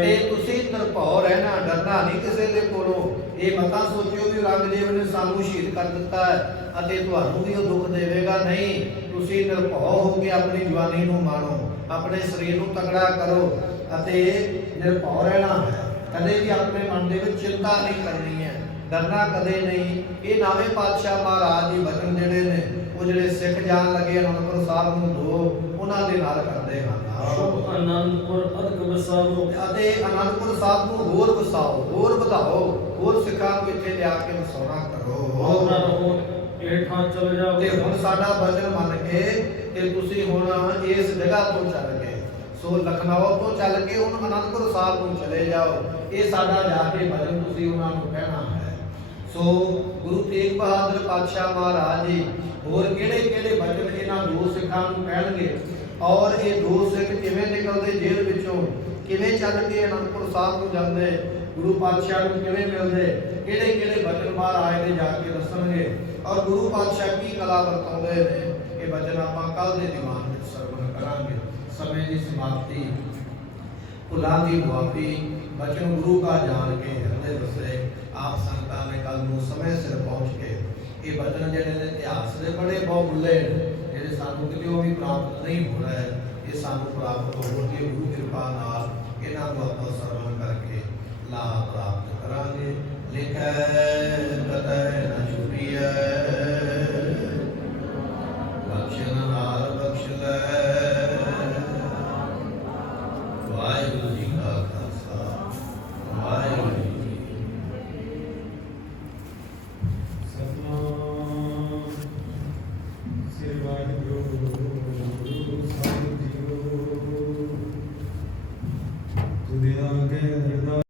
ਤੇ ਤੁਸੀਂ ਨਿਰਭਉ ਰਹਿਣਾ, ਡਰਨਾ ਨਹੀਂ ਕਿਸੇ ਦੇ ਕੋਲੋਂ। ਇਹ ਮਤਾਂ ਸੋਚਿਓ ਵੀ ਔਰੰਗਜ਼ੇਬ ਨੇ ਸਾਨੂੰ ਸ਼ਹੀਦ ਕਰ ਦਿੱਤਾ ਹੈ ਅਤੇ ਤੁਹਾਨੂੰ ਵੀ ਉਹ ਦੁੱਖ ਦੇਵੇਗਾ। ਨਹੀਂ, ਤੁਸੀਂ ਨਿਰਭਉ ਹੋ ਕੇ ਆਪਣੀ ਜਵਾਨੀ ਨੂੰ ਮਾਣੋ, ਆਪਣੇ ਸਰੀਰ ਨੂੰ ਤਗੜਾ ਕਰੋ ਅਤੇ ਨਿਰਭਉ ਰਹਿਣਾ ਹੈ। ਕਦੇ ਵੀ ਆਪਣੇ ਮਨ ਦੇ ਵਿੱਚ ਚਿੰਤਾ ਨਹੀਂ ਕਰਨੀ ਹੈ, ਡਰਨਾ ਕਦੇ ਨਹੀਂ। ਇਹ ਨਵੇਂ ਪਾਤਸ਼ਾਹ ਮਹਾਰਾਜ ਜੀ ਬਚਨ ਜਿਹੜੇ ਨੇ ਉਹ ਜਿਹੜੇ ਸਿੱਖ ਜਾਣ ਲੱਗੇ ਅਨੰਦਪੁਰ ਸਾਹਿਬ ਨੂੰ ਦੋ ਉਹਨਾਂ ਦੇ ਨਾਲ ਕਰਦੇ ਹਨ। ਅਨੰਦਪੁਰ ਅਧਿਕ ਵਸਾਓ ਅਤੇ ਅਨੰਦਪੁਰ ਸਾਹਿਬ ਨੂੰ ਹੋਰ ਵਸਾਓ, ਹੋਰ ਵਧਾਓ, ਹੋਰ ਸਿੱਖਾਂ ਨੂੰ ਇੱਥੇ ਲਿਆ ਕੇ ਵਸਾਉਣਾ ਕਰੋ। ਹੇਠਾਂ ਚਲੇ ਜਾਓ ਤੇ ਹੁਣ ਸਾਡਾ ਬਚਨ ਮੰਨ ਕੇ ਕਿ ਤੁਸੀਂ ਹੁਣ ਇਸ ਜਗ੍ਹਾ ਤੋਂ ਚੱਲ ਕੇ ਸੋ ਲਖਨਊ ਤੋਂ ਚੱਲ ਕੇ ਹੁਣ ਅਨੰਦਪੁਰ ਸਾਹਿਬ ਨੂੰ ਚਲੇ ਜਾਓ। ਇਹ ਸਾਡਾ ਜਾ ਕੇ ਬਚਨ ਤੁਸੀਂ ਉਹਨਾਂ ਨੂੰ ਕਹਿਣਾ ਹੈ। ਸੋ ਗੁਰੂ ਤੇਗ ਬਹਾਦਰ ਪਾਤਸ਼ਾਹ ਮਹਾਰਾਜ ਜੀ ਹੋਰ ਕਿਹੜੇ ਕਿਹੜੇ ਬਚਨ ਇਹਨਾਂ ਦੋ ਸਿੱਖਾਂ ਨੂੰ ਕਹਿਣਗੇ ਔਰ ਇਹ ਦੋ ਸਿੱਖ ਕਿਵੇਂ ਨਿਕਲਦੇ ਜੇਲ੍ਹ ਵਿੱਚੋਂ, ਕਿਵੇਂ ਚੱਲ ਕੇ ਅਨੰਦਪੁਰ ਸਾਹਿਬ ਨੂੰ ਜਾਂਦੇ, ਗੁਰੂ ਪਾਤਸ਼ਾਹ ਨੂੰ ਕਿਵੇਂ ਮਿਲਦੇ, ਕਿਹੜੇ ਕਿਹੜੇ ਬਚਨ ਮਹਾਰਾਜ ਦੇ ਜਾ ਕੇ ਦੱਸਣਗੇ ਔਰ ਗੁਰੂ ਪਾਤਸ਼ਾਹ ਕੀ ਕਲਾ ਵਰਤਾਉਂਦੇ ਨੇ। ਇਹ ਬਚਨ ਆਪਾਂ ਕੱਲ ਦੇ ਦੀਵਾਨ ਵਿੱਚ ਸਰਵਣ ਕਰਾਂਗੇ। ਸਮੇਂ ਦੀ ਸਮਾਪਤੀ, ਭੁੱਲਾਂ ਦੀ ਮੁਆਫੀ, ਬਚਨ ਗੁਰੂ ਕਾ ਜਾਣ ਕੇ ਹਿਰਦੇ ਵਸੇ। ਆਪ ਸੰਗਤਾਂ ਨੇ ਕੱਲ ਨੂੰ ਸਮੇਂ ਸਿਰ ਪਹੁੰਚ ਕੇ ਇਹ ਬਚਨ ਜਿਹੜੇ ਨੇ ਇਤਿਹਾਸ ਦੇ ਬੜੇ ਬਹੁਮੁੱਲੇ ਜਿਹੜੇ ਸਾਨੂੰ ਕਿਤੇ ਵੀ ਪ੍ਰਾਪਤ ਨਹੀਂ ਹੋ ਰਹੇ, ਇਹ ਸਾਨੂੰ ਪ੍ਰਾਪਤ ਹੋ ਕੇ ਗੁਰੂ ਕਿਰਪਾ ਨਾਲ ਇਹਨਾਂ ਨੂੰ ਆਪਾਂ ਸਰਵਣ ਕਰਕੇ ਲਾਭ ਪ੍ਰਾਪਤ ਕਰਾਂਗੇ। ਲਿਖੈ ਕਤੈ ਨ ਛੁਪੀਐ